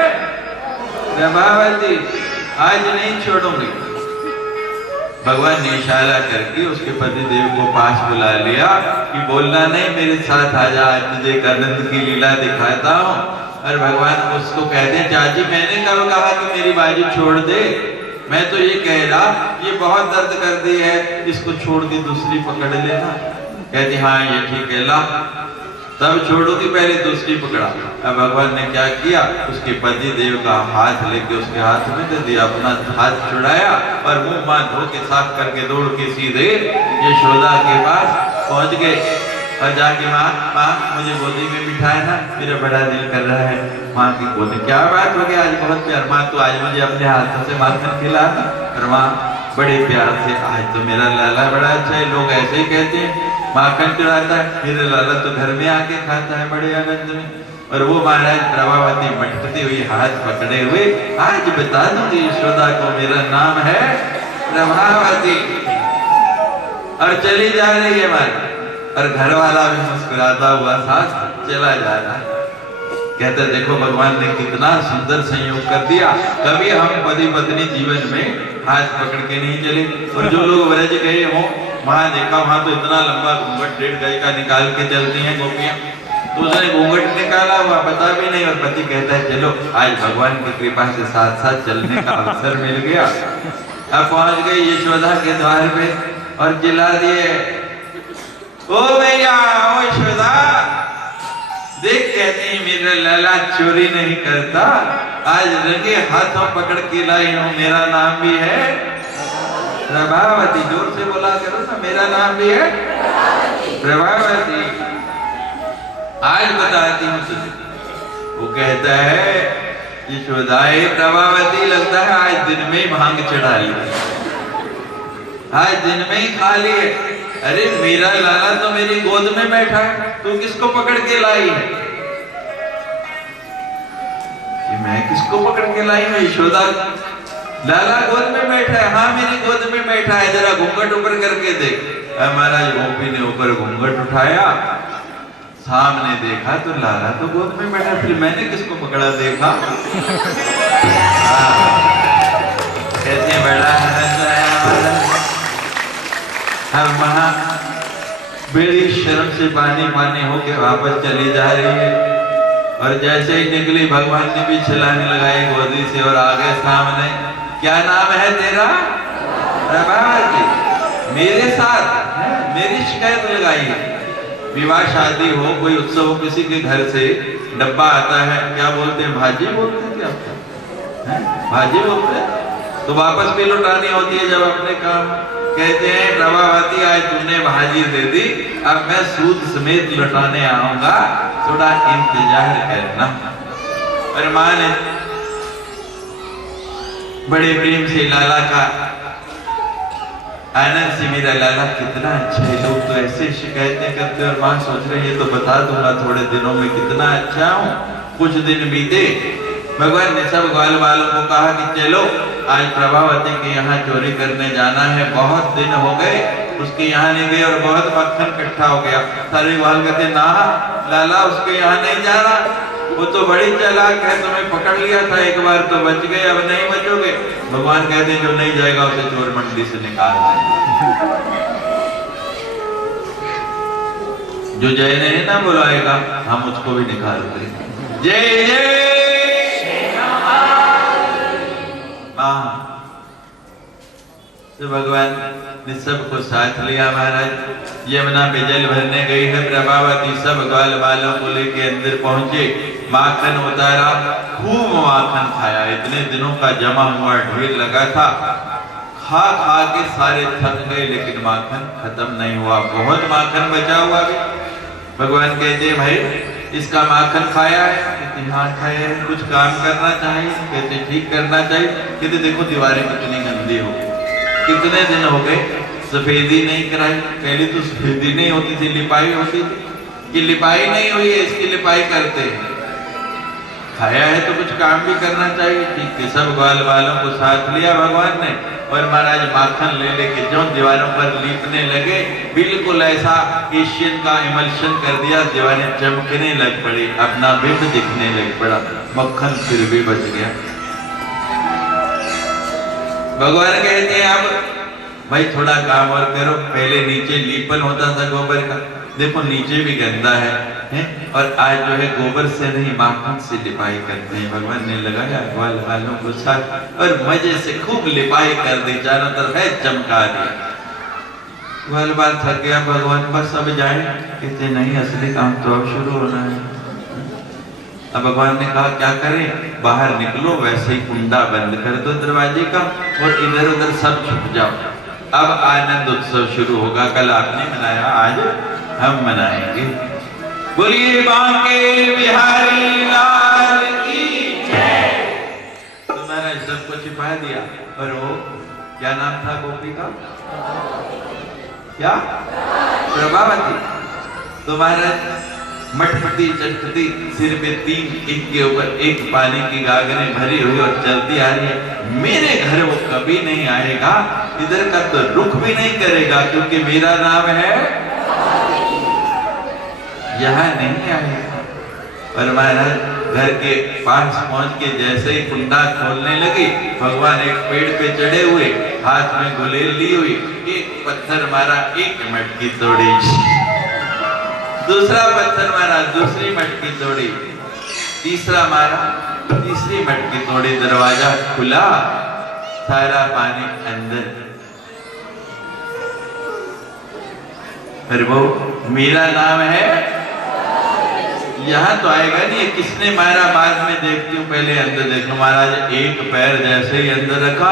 प्रभावती, आज नहीं छोड़ूंगी। भगवान ने इशारा करके उसके पति देव को पास बुला लिया कि बोलना नहीं, मेरे साथ आजा, आज तुझे एक आनंद की लीला दिखाता हूँ। और भगवान उसको कहते हैं चाची मैंने कब कहा कि मेरी बाजू छोड़ दे, मैं तो ये कह रहा ये बहुत दर्द कर दी है, इसको छोड़ के दूसरी पकड़ लेना। कहती हाँ ये ठीक है, ला तब छोड़ोगी, पहले दूसरी पकड़ा। अब भगवान ने क्या किया, उसके पति देव का हाथ लेके उसके हाथ में दे दिया, अपना हाथ छुड़ाया और मुंह मां धो के साफ करके दौड़ के सीधे यशोदा के पास पहुंच गए। और जाके माँ माँ मुझे गोदी में बिठाए ना, मेरा बड़ा दिल कर रहा है। माँ की गोदी, क्या बात हो गई आज बहुत प्यार, माँ तो आज मुझे अपने हाथों से माखन खिला। और माँ बड़े प्यार से, आज तो मेरा लाला बड़ा अच्छा है, लोग ऐसे ही कहते हैं माखन चढ़ाता है, मेरा लाला तो घर में आके खाता है बड़े आनंद में। और वो महाराज प्रभावती मटकती हुई हाथ पकड़े हुए, आज बता दूंगी यशोदा को मेरा नाम है प्रभावती। और चली जा रही है माँ, और घर वाला भी मुस्कुराता हुआ साथ चला जा रहा है। कहते देखो भगवान ने कितना सुंदर संयोग कर दिया, कभी हम पति पत्नी जीवन में हाथ पकड़ के नहीं चले। और जो लोग व्रज गए हों, वहां देखा, वहां तो इतना लंबा घूंघट 1.5 गज का निकाल के चलती हैं गोपियां, तो उसने घूंघट निकाला हुआ पता भी नहीं। और पति कहता है चलो आज भगवान की कृपा से साथ साथ चलने का अवसर मिल गया। अब पहुंच गई यशोदा के द्वार पे और चिल्ला दिए, ओ भैया ओ यशोदा देख, कहती है मेरा लाला चोरी नहीं करता, आज रंगे हाथों पकड़ के लाई हूँ, मेरा नाम भी है प्रभावती। जोर से बोला करो ना, मेरा नाम भी है प्रभावती, आज बताती हूँ तुझे। वो कहता है यशोदा प्रभावती, लगता है आज दिन में ही भांग चढ़ा ली, आज दिन में ही खा लिए। अरे मेरा लाला तो मेरी गोद में बैठा है, तू किसको पकड़ के लाई है? मैं किसको पकड़ के लाई हूँ? यशोदा लाला गोद में बैठा है, हाँ मेरी गोद में बैठा है, जरा घूंघट ऊपर करके देख। महाराज गोपी ने ऊपर घूंघट उठाया, सामने देखा तो लाला तो गोद में बैठा, फिर मैंने किसको पकड़ा देखा। कैसे बड़ा आनंद है हमारा। अब महा बड़ी शर्म से पानी पानी होके वापस चली जा रही है। और जैसे ही निकली भगवान ने भी छलांग लगाई गोदी से और आगे सामने, क्या नाम है तेरा? प्रभावती। मेरे साथ मेरी शिकायत लगाई है। विवाह शादी हो, कोई उत्सव हो, किसी के घर से डब्बा आता है, क्या बोलते हैं? भाजी बोलते हैं क्या? भाजी बोलते हैं, तो वापस भी लौटानी होती है जब अपने काम। कहते हैं प्रभावती आज तूने भाजी दे दी, अब मैं सूद समेत लौटाने आऊंगा, थोड़ा इंतजार करना। और माँ ने बड़े प्रेम से लाला का आनंद से, मेरा लाला कितना अच्छा है, लोग तो ऐसे शिकायतें करते हैं और माँ सोच रही है तो बता दूंगा थोड़े दिनों में कितना अच्छा हूँ। कुछ दिन बीते, भगवान ने सब ग्वाल वालों को कहा कि चलो आज प्रभावती के यहाँ चोरी करने जाना है, बहुत दिन हो गए उसके यहाँ नहीं गए और बहुत मक्खन इकट्ठा हो गया। सारे ग्वाल कहते ना लाला उसके यहाँ नहीं जा रहा, वो तो बड़ी चालाक है, तुम्हें पकड़ लिया था एक बार तो बच गए, अब नहीं बचोगे। भगवान कहते हैं जो नहीं जाएगा उसे चोर मंडी से निकाल दें। जो जय नहीं ना बुलाएगा हम उसको भी निकाल देंगे। जय जय तो भगवान ने सबको साथ लिया। महाराज यमुना पे जल भरने गई है प्रभावती, सब ग्वाल वालों को लेके अंदर पहुंचे, माखन उतारा, खूब माखन खाया। इतने दिनों का जमा हुआ ढेर लगा था, खा खा के सारे थक गए, लेकिन माखन खत्म नहीं हुआ, बहुत माखन बचा हुआ भी। भगवान कहते भाई इसका माखन खाया है? कहते हाँ खाया है। कुछ काम करना चाहिए? कहते ठीक करना चाहिए। कहते देखो दीवारें कितनी गंदी हो, कितने दिन हो गए सफेदी नहीं कराई। पहले तो सफेदी नहीं होती थी, लिपाई होती थी। कि लिपाई नहीं हुई है, इसकी लिपाई करते हैं। खाया है तो कुछ काम भी करना चाहिए। ठीक है, सब ग्वाल वालों को साथ लिया भगवान ने और महाराज माखन ले लेके जो दीवारों पर लीपने लगे, बिल्कुल ऐसा एशियन का इमल्शन कर दिया, दीवारें चमकने लग पड़ी, अपना बिंब दिखने लग पड़ा। मक्खन फिर भी बच गया। भगवान कहते हैं अब भाई थोड़ा काम और करो। पहले नीचे लीपन होता था गोबर का, देखो नीचे भी गंदा है? और आज जो है गोबर से नहीं माखन से लिपाई करते हैं। भगवान ने लगाया ग्वाल वालों को साथ और मजे से खूब लिपाई कर दी, चारों तरफ है चमका दिया। ग्वाल बाल थक गया, भगवान बस अब जाए। कहते नहीं, असली काम तो अब शुरू होना है। अब भगवान ने कहा क्या करें, बाहर निकलो, वैसे ही कुंडा बंद कर दो दरवाजे का और इधर उधर सब छुप जाओ। अब आनंद उत्सव शुरू होगा। कल आपने मनाया, आज हम मनाएंगे। बोलिए बांके बिहारी लाल की जय। तुम्हारा सबको छिपा दिया। और वो क्या नाम था गोपी का? क्या? प्रभावती। तुम्हारा मटमटी चटपटी सिर पे 3 एक के ऊपर एक पानी की गागरें भरी हुई और चलती आ रही है। मेरे घर वो कभी नहीं आएगा, इधर का तो रुख भी नहीं करेगा, क्योंकि मेरा नाम है। यहाँ नहीं आएगा। और महाराज घर के पास पहुंच के जैसे ही कुंडा खोलने लगी, भगवान एक पेड़ पे चढ़े हुए, हाथ में गुलेल ली हुई, एक पत्थर मारा, एक मटकी तोड़ी, दूसरा पत्थर मारा, दूसरी मटकी तोड़ी, तीसरा मारा, तीसरी मटकी तोड़ी, दरवाजा खुला, सारा पानी अंदर। फिर वो मेरा नाम है, यहाँ तो आएगा नहीं। किसने मारा बाद में देखती हूँ, पहले अंदर देख लो। महाराज एक पैर जैसे ही अंदर रखा,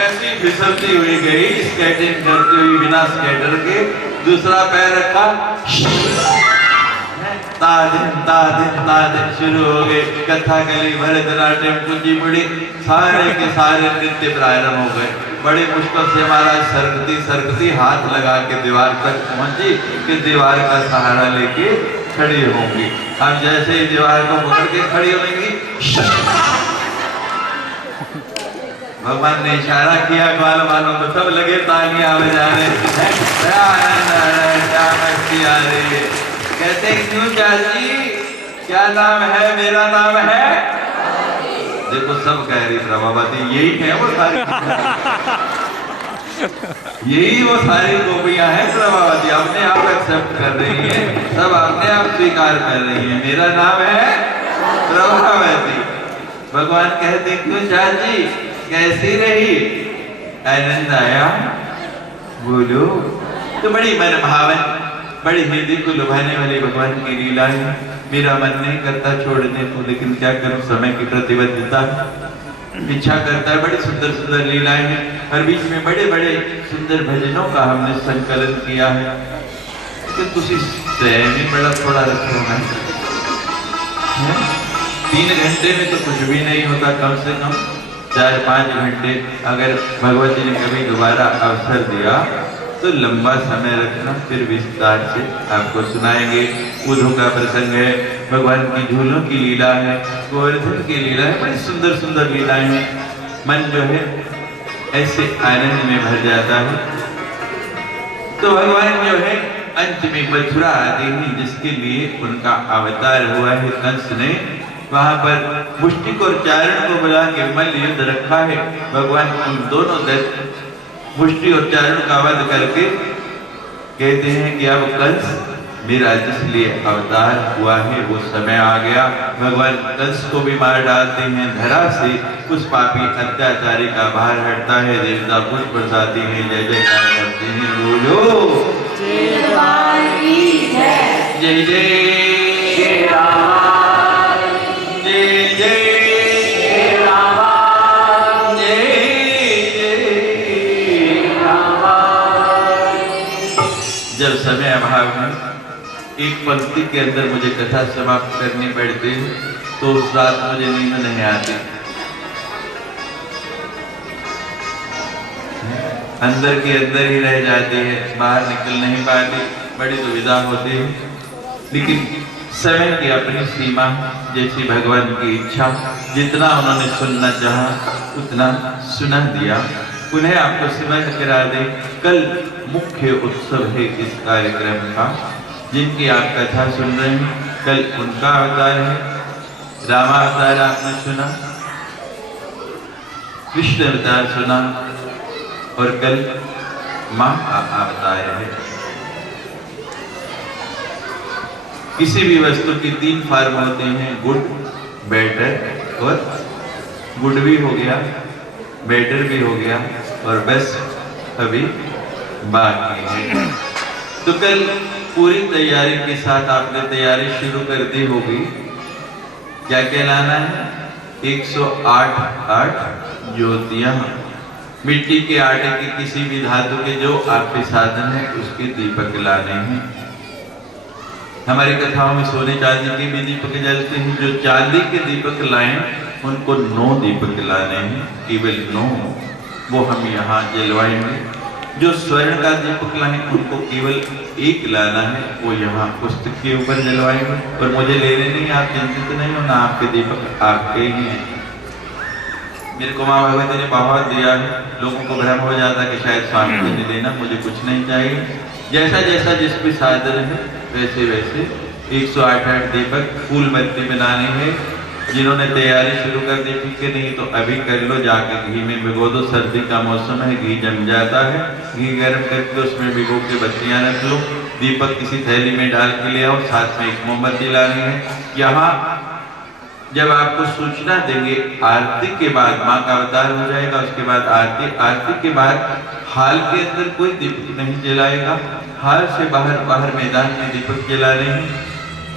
ऐसी फिसलती हुई गई, स्केटिंग करती हुई बिना स्केटर के। दूसरा पैर रखा, तादिन शुरू हो गए। कथाकली, भरतनाट्यम, कुचिपुड़ी, सारे के सारे नृत्य प्रारंभ हो गए। बड़ी मुश्किल से महाराज सरकती हाथ लगा के दीवार तक पहुंची कि दीवार का सहारा लेके खड़ी होंगी। अब जैसे ही दीवार को पकड़ के खड़ी होंगी, भगवान ने इशारा किया, ग्वाल वालों को सब लगे तालियां बजाने। आ रही है। कहते क्यों चाची, क्या नाम है? मेरा नाम है। देखो सब कह रही प्रभावती, यही है वो सारी यही वो सारी गोपियां हैं प्रभावती, अपने आप एक्सेप्ट कर रही है, सब अपने आप स्वीकार कर रही है, मेरा नाम है प्रभावती। भगवान कहते क्यों चाची, कैसी रही? आनंद आया? बोलो। तो बड़ी मनभावन, बड़ी हृदय को लुभाने वाली भगवान की लीला है। मेरा मन नहीं करता छोड़ने को, लेकिन क्या करूं, समय की प्रतिबद्धता इच्छा करता है। बड़ी सुंदर सुंदर लीलाएं हैं और बीच में बड़े बड़े सुंदर भजनों का हमने संकलन किया है। तो तुसी ही बड़ा थोड़ा रखो है। 3 घंटे में तो कुछ भी नहीं होता, कम से कम 4-5 घंटे। अगर भगवती ने कभी दोबारा अवसर दिया तो लंबा समय रखना, फिर विस्तार से आपको सुनाएंगे। उद्धव का प्रसंग है, भगवान की झूलों की लीला है, गोवर्धन की लीला है, बड़ी सुंदर सुंदर लीलाएं हैं। मन जो है ऐसे आनंद में भर जाता है। तो भगवान जो है अंत में मथुरा आते हैं, जिसके लिए उनका अवतार हुआ है। कंस ने वहां पर मुष्टिक और चारण को बुला के मल्ल युद्ध रखा है। भगवान उन दोनों मुष्टि और चारण का वध करके कहते हैं कि अब कंस मेरा जिसलिए अवतार हुआ है वो समय आ गया। भगवान कंस को भी मार डालते हैं धरा से, उस पापी अत्याचारी का भार हटता है, देवता पुष्प बरसाते हैं, जय जयकार करते हैं। बोलो जय जय राम, जय जय जब समय अभाव में एक पंक्ति के अंदर मुझे कथा समाप्त करनी पड़ती है तो उस रात मुझे नींद नहीं आती। अंदर के अंदर ही रह जाती है, बाहर निकल नहीं पाती, बड़ी दुविधा होती है। लेकिन समय की अपनी सीमा, जैसी भगवान की इच्छा, जितना उन्होंने सुनना चाहा उतना सुना दिया। उन्हें आपको स्मरण करा दे, कल मुख्य उत्सव है इस कार्यक्रम का, जिनकी आप कथा सुन रहे हैं, कल उनका अवतार है। रामावतार आपने सुना, कृष्ण अवतार सुना, और कल मां का अवतार है। किसी भी वस्तु की 3 फॉर्म होते हैं, गुड, बेटर और गुड भी हो गया, बेटर भी हो गया, और बस अभी बाकी है। तो कल पूरी तैयारी के साथ आपने तैयारी शुरू कर दी होगी। क्या कहलाना है? 108 ज्योतियां, मिट्टी के आटे के किसी भी धातु के जो आपके साधन है उसके दीपक लाने हैं। हमारी कथाओं में सोने चांदी के भी दीपक जलते हैं। जो चांदी के दीपक लाएं उनको 9 दीपक लाने हैं, केवल 9, वो हम यहाँ जलवाएंगे। जो स्वर्ण का दीपक लाएं उनको केवल 1 लाना है, वो यहाँ पुस्तक के ऊपर जलवाएंगे। और मुझे लेने नहीं, आप चिंतित नहीं होना, आपके दीपक आपके ही हैं। मेरे को माँ भगवती ने बहुत दिया है, लोगों को भ्रम हो जाता कि शायद स्वामी को नहीं देना, मुझे कुछ नहीं चाहिए। जैसा जैसा जिस पे साधन है वैसे वैसे 108 दीपक फूल बत्ती बनाने हैं। जिन्होंने तैयारी शुरू कर दी, ठीक है, नहीं तो अभी कर लो, जाके घी में भिगो दो। सर्दी का मौसम है, घी जम जाता है, घी गर्म करके उसमें भिगो के बत्तियां रख लो। दीपक किसी थैली में डाल के ले आओ, साथ में एक मोमबत्ती लानी है। यहाँ जब आपको सूचना देंगे, आरती के बाद माँ का अवतार हो जाएगा, उसके बाद आरती के बाद हाल के अंदर कोई दीपक नहीं जलाएगा। हाल से बाहर मैदान में दीपक जलाने हैं।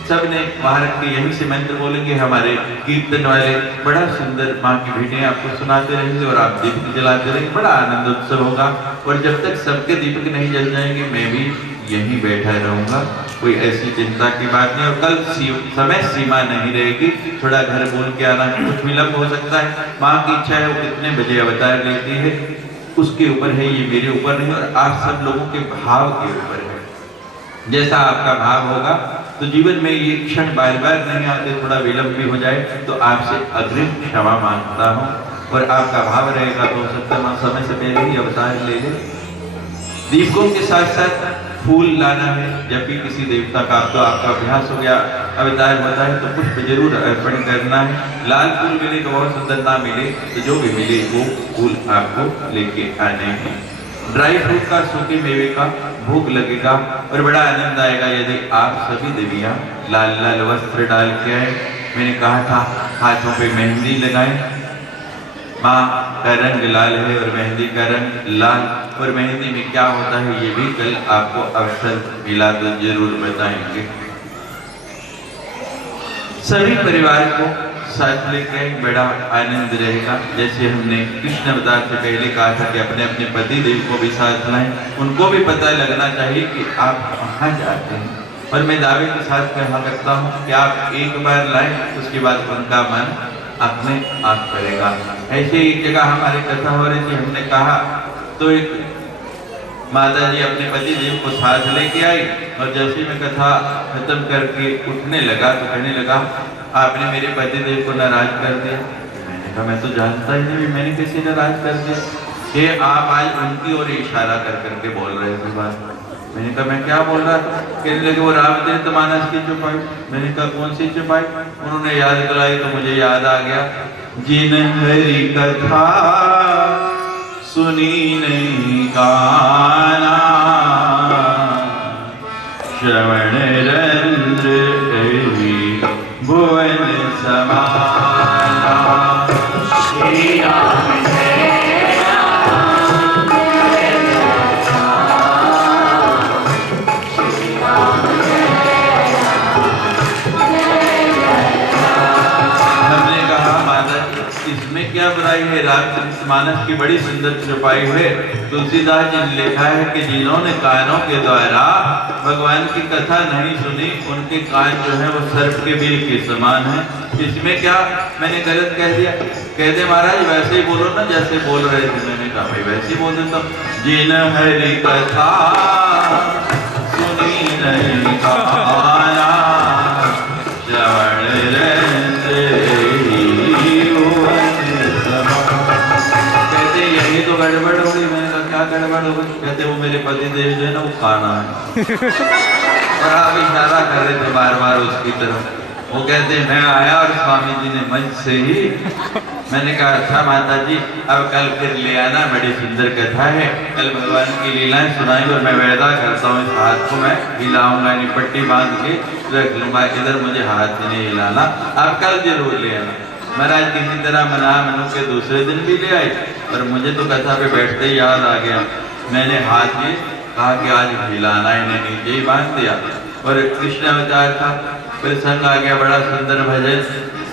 सब ने बाहर के यहीं से मंत्र बोलेंगे। हमारे कीर्तन वाले बड़ा सुंदर माँ की भेंटें आपको सुनाते रहेंगे और आप दीपक जलाते रहेंगे। बड़ा आनंद उत्सव होगा। और जब तक सबके दीपक नहीं जल जाएंगे, मैं भी यहीं बैठा रहूंगा, कोई ऐसी चिंता की बात नहीं। और कल समय सीमा नहीं रहेगी, थोड़ा घर बोल के आना, कुछ विलंब हो सकता है। माँ की इच्छा है वो कितने बजे अवतार लेती है उसके ऊपर है, ये मेरे ऊपर नहीं। और आप सब लोगों के भाव के ऊपर है। जैसा आपका भाव होगा तो जीवन में ये क्षण बार बार नहीं आते, थोड़ा विलंब भी हो जाए तो आपसे अग्रिम क्षमा मांगता हूँ। और आपका भाव रहेगा तो सत्य समय से पहले ही अवतार ले ले। दीपकों के साथ साथ फूल लाना है। जब भी किसी देवता का तो आपका अभ्यास हो गया, अवतार होता है तो पुष्प जरूर अर्पण करना है। लाल फूल मिले तो बहुत सुंदर, ना मिले तो जो भी मिले वो फूल आपको लेके आने हैं। ड्राई फ्रूट का, सूखे मेवे का भोग लगेगा और बड़ा आनंद आएगा यदि आप सभी देवियां लाल लाल वस्त्र डाल के आए। मैंने कहा था हाथों पे मेहंदी लगाएं। माँ का रंग लाल है और मेहंदी का रंग लाल। और मेहंदी में क्या होता है ये भी कल आपको अवसर मिला तो जरूर बताएंगे। सभी परिवार को साथ लेकर बड़ा आनंद रहेगा। जैसे हमने कृष्ण अवतार से पहले कहा था कि अपने अपने पति देव को भी साथ लाएं। उनको भी पता लगना चाहिए कि आप कहाँ जाते हैं। और मैं दावे के साथ कहा करता हूँ कि आप एक बार लाएं, उसके बाद उनका मन अपने आप करेगा। ऐसे एक जगह हमारी कथा हो रही थी, हमने कहा तो एक माता जी अपने पति देव को साथ लेके आई और जैसे मैं कथा खत्म करके उठने लगा तो कहने लगा, आपने मेरे पति देव को नाराज कर दिया। मैंने कहा मैं तो जानता ही नहीं, मैंने कैसे नाराज कर दिया? ये आप आज उनकी ओर इशारा कर करके बोल रहे थे बात। मैंने कहा मैं क्या बोल रहा था? कहने लगे वो रामचरित मानस की चुपाई। मैंने कहा कौन सी चुपाई? उन्होंने याद दिलाई तो मुझे याद आ गया, जिन हरि कथा सुनी नहीं गाना, श्रवण रंध्र भुवन समाना। श्री राम क्या बुराई में रामचरितमानस की बड़ी सुंदर छपाई है। तुलसीदास जी ने लिखा है कि जिन्होंने कानों के द्वारा भगवान की कथा नहीं सुनी, उनके कान जो है वो सर्प के बिल के समान है। इसमें क्या मैंने गलत कह दिया? कहते महाराज वैसे ही बोलो ना जैसे बोल रहे थे। मैंने कहा भाई वैसे ही बोल देता हूँ। जिन हरि कथा सुनी नहीं काना, श्रवण रहते कहते यही तो गड़बड़ हो गई। मैंने कहा क्या गड़बड़ हो गई? कहते वो मेरे पति देव जो है ना वो काना है। और आप इशारा कर रहे थे बार बार उसकी तरफ। वो कहते मैं आया और स्वामी जी ने मंच से ही, मैंने कहा अच्छा माता जी अब कल फिर ले आना, बड़ी सुंदर कथा है, कल भगवान की लीलाएं सुनाएंगे। और मैं वायदा करता हूँ इस हाथ को मैं हिलाऊंगा नहीं, पट्टी बांध के रख लूंगा, इधर मुझे हाथ नहीं हिलाना, आप कल जरूर ले आना। महाराज किसी तरह मना मनु के दूसरे दिन भी ले आए और मुझे तो कथा पे बैठते ही याद आ गया। मैंने हाथ ये कहा कि आज हिलाना, इन्हें नीचे ही बांध दिया। और कृष्ण अवतार था, फिर संग आ गया बड़ा सुंदर भजन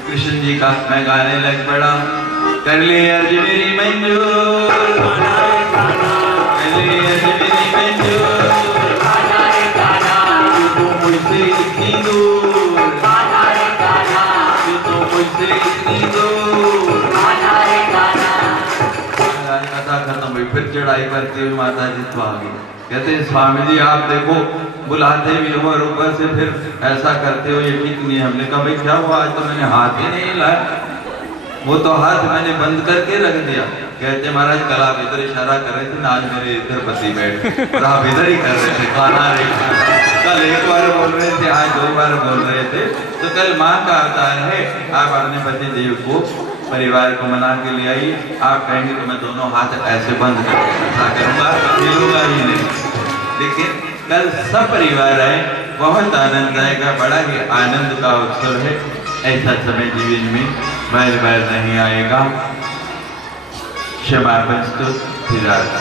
कृष्ण जी का, मैं गाने लग पड़ा। कर ले अर्ज मेरी मंजूर, कर ले अर्ज मेरी मंजूर, तू तो मुझसे इतनी दूर, तू तो मुझसे इतनी दूर। कथा खत्म हुई, फिर चढ़ाई करती हुई माता जी तो आ गई। कहते हैं स्वामी जी आप देखो बुलाते भी हो और ऊपर से फिर ऐसा करते हो, ये ठीक नहीं है। हमने कहा भाई क्या हुआ? आज तो मैंने हाथ ही नहीं हिलाया, वो तो हाथ मैंने बंद करके रख दिया। कहते महाराज कल आप इधर इशारा कर रहे थे ना, आज मेरे इधर पति बैठे और आप इधर ही कर रहे थे, खाना रे। कल एक बार बोल रहे थे, आज 2 बार बोल रहे थे। तो कल माँ का अवतार है, आप अपने पति देव को परिवार को मना के ले आइए। आप कहेंगे तो मैं दोनों हाथ ऐसे बंद ऐसा करूँगा, मिलूंगा ही नहीं। लेकिन कल सब परिवार आए, बहुत आनंद आएगा, बड़ा ही आनंद का उत्सव है। ऐसा समय जीवन में बार बार नहीं आएगा। क्षमापस्तु फिराता।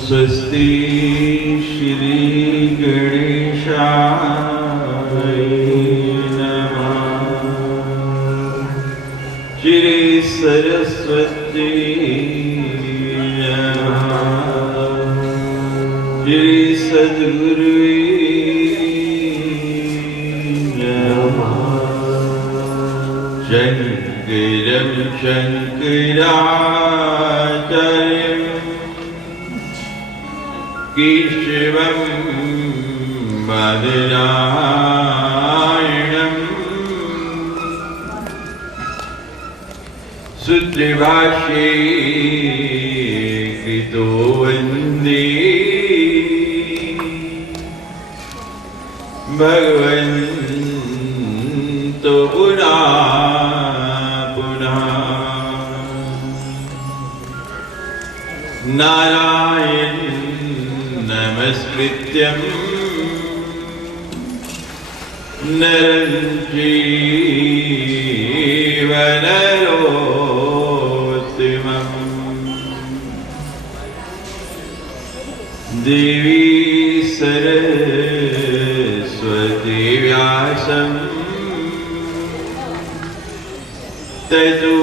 स्वस्ति श्री गणेशाय नमः। श्री सरस्वती नमः। श्री सद्गुरुवे नमः। शंकरं शंकराचार्यं केशवं बादरायणं सूत्रभाष्ये कृतो वन्दे भगवन्तो पुनः पुनः। नारायण नमस्कृत्यं नरं चैव नरोत्तमं। देवी सरस्वती व्यासं ततो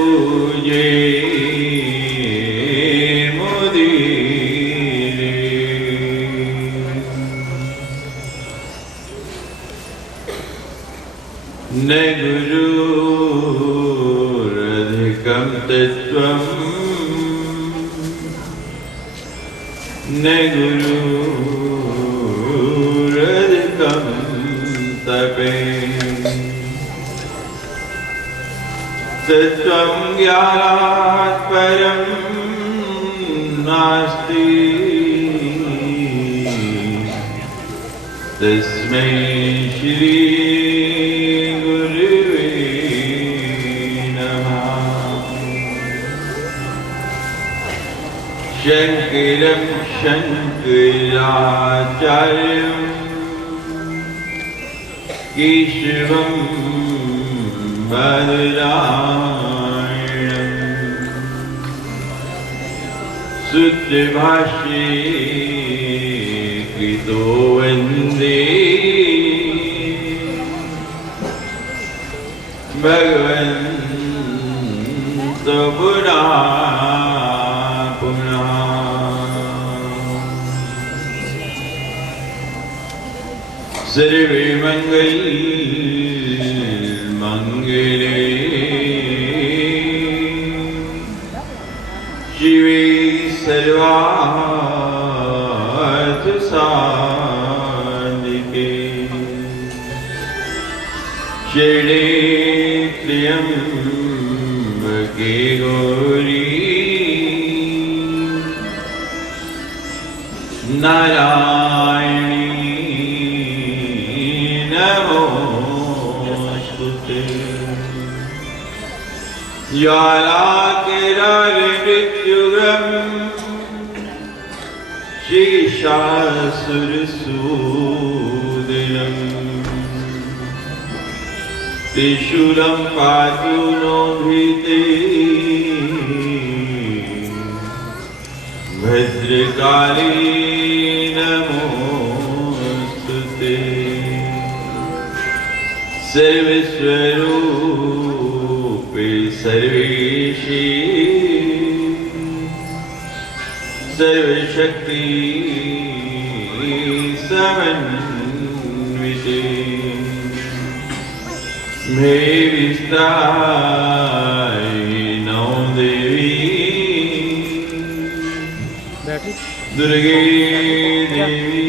न गुरुरधिकं तत्त्वं न गुरुरधिकं तपेत्। तत्त्वं ज्ञानात् परं नास्ति, तस्मै श्री शंकरं शंकराचार्यं केशवं बादरायणं सूत्रभाष्ये कृतो वन्दे भगवन्तो पुनः पुनः। सर्वे मंगले शिवे सर्वार्थ साधिके शरणे त्र्यंबके गौरी नारायणी नमोस्तुते। ज्वालाकिरणमृत्युग्रं शेषासुरसूदनं त्रिशूलं पातु नो भीते भद्रकाली नमोस्तुते। सर्वस्वरूपे सर्वेशी सर्वशक्ति समन्विते मे विस्तारि नो देवी दुर्गे देवी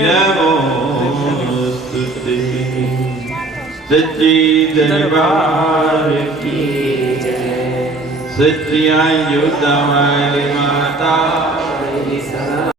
नमोस्तुते। सच्ची दरबार की सच्चियां योद्धा वाली माता।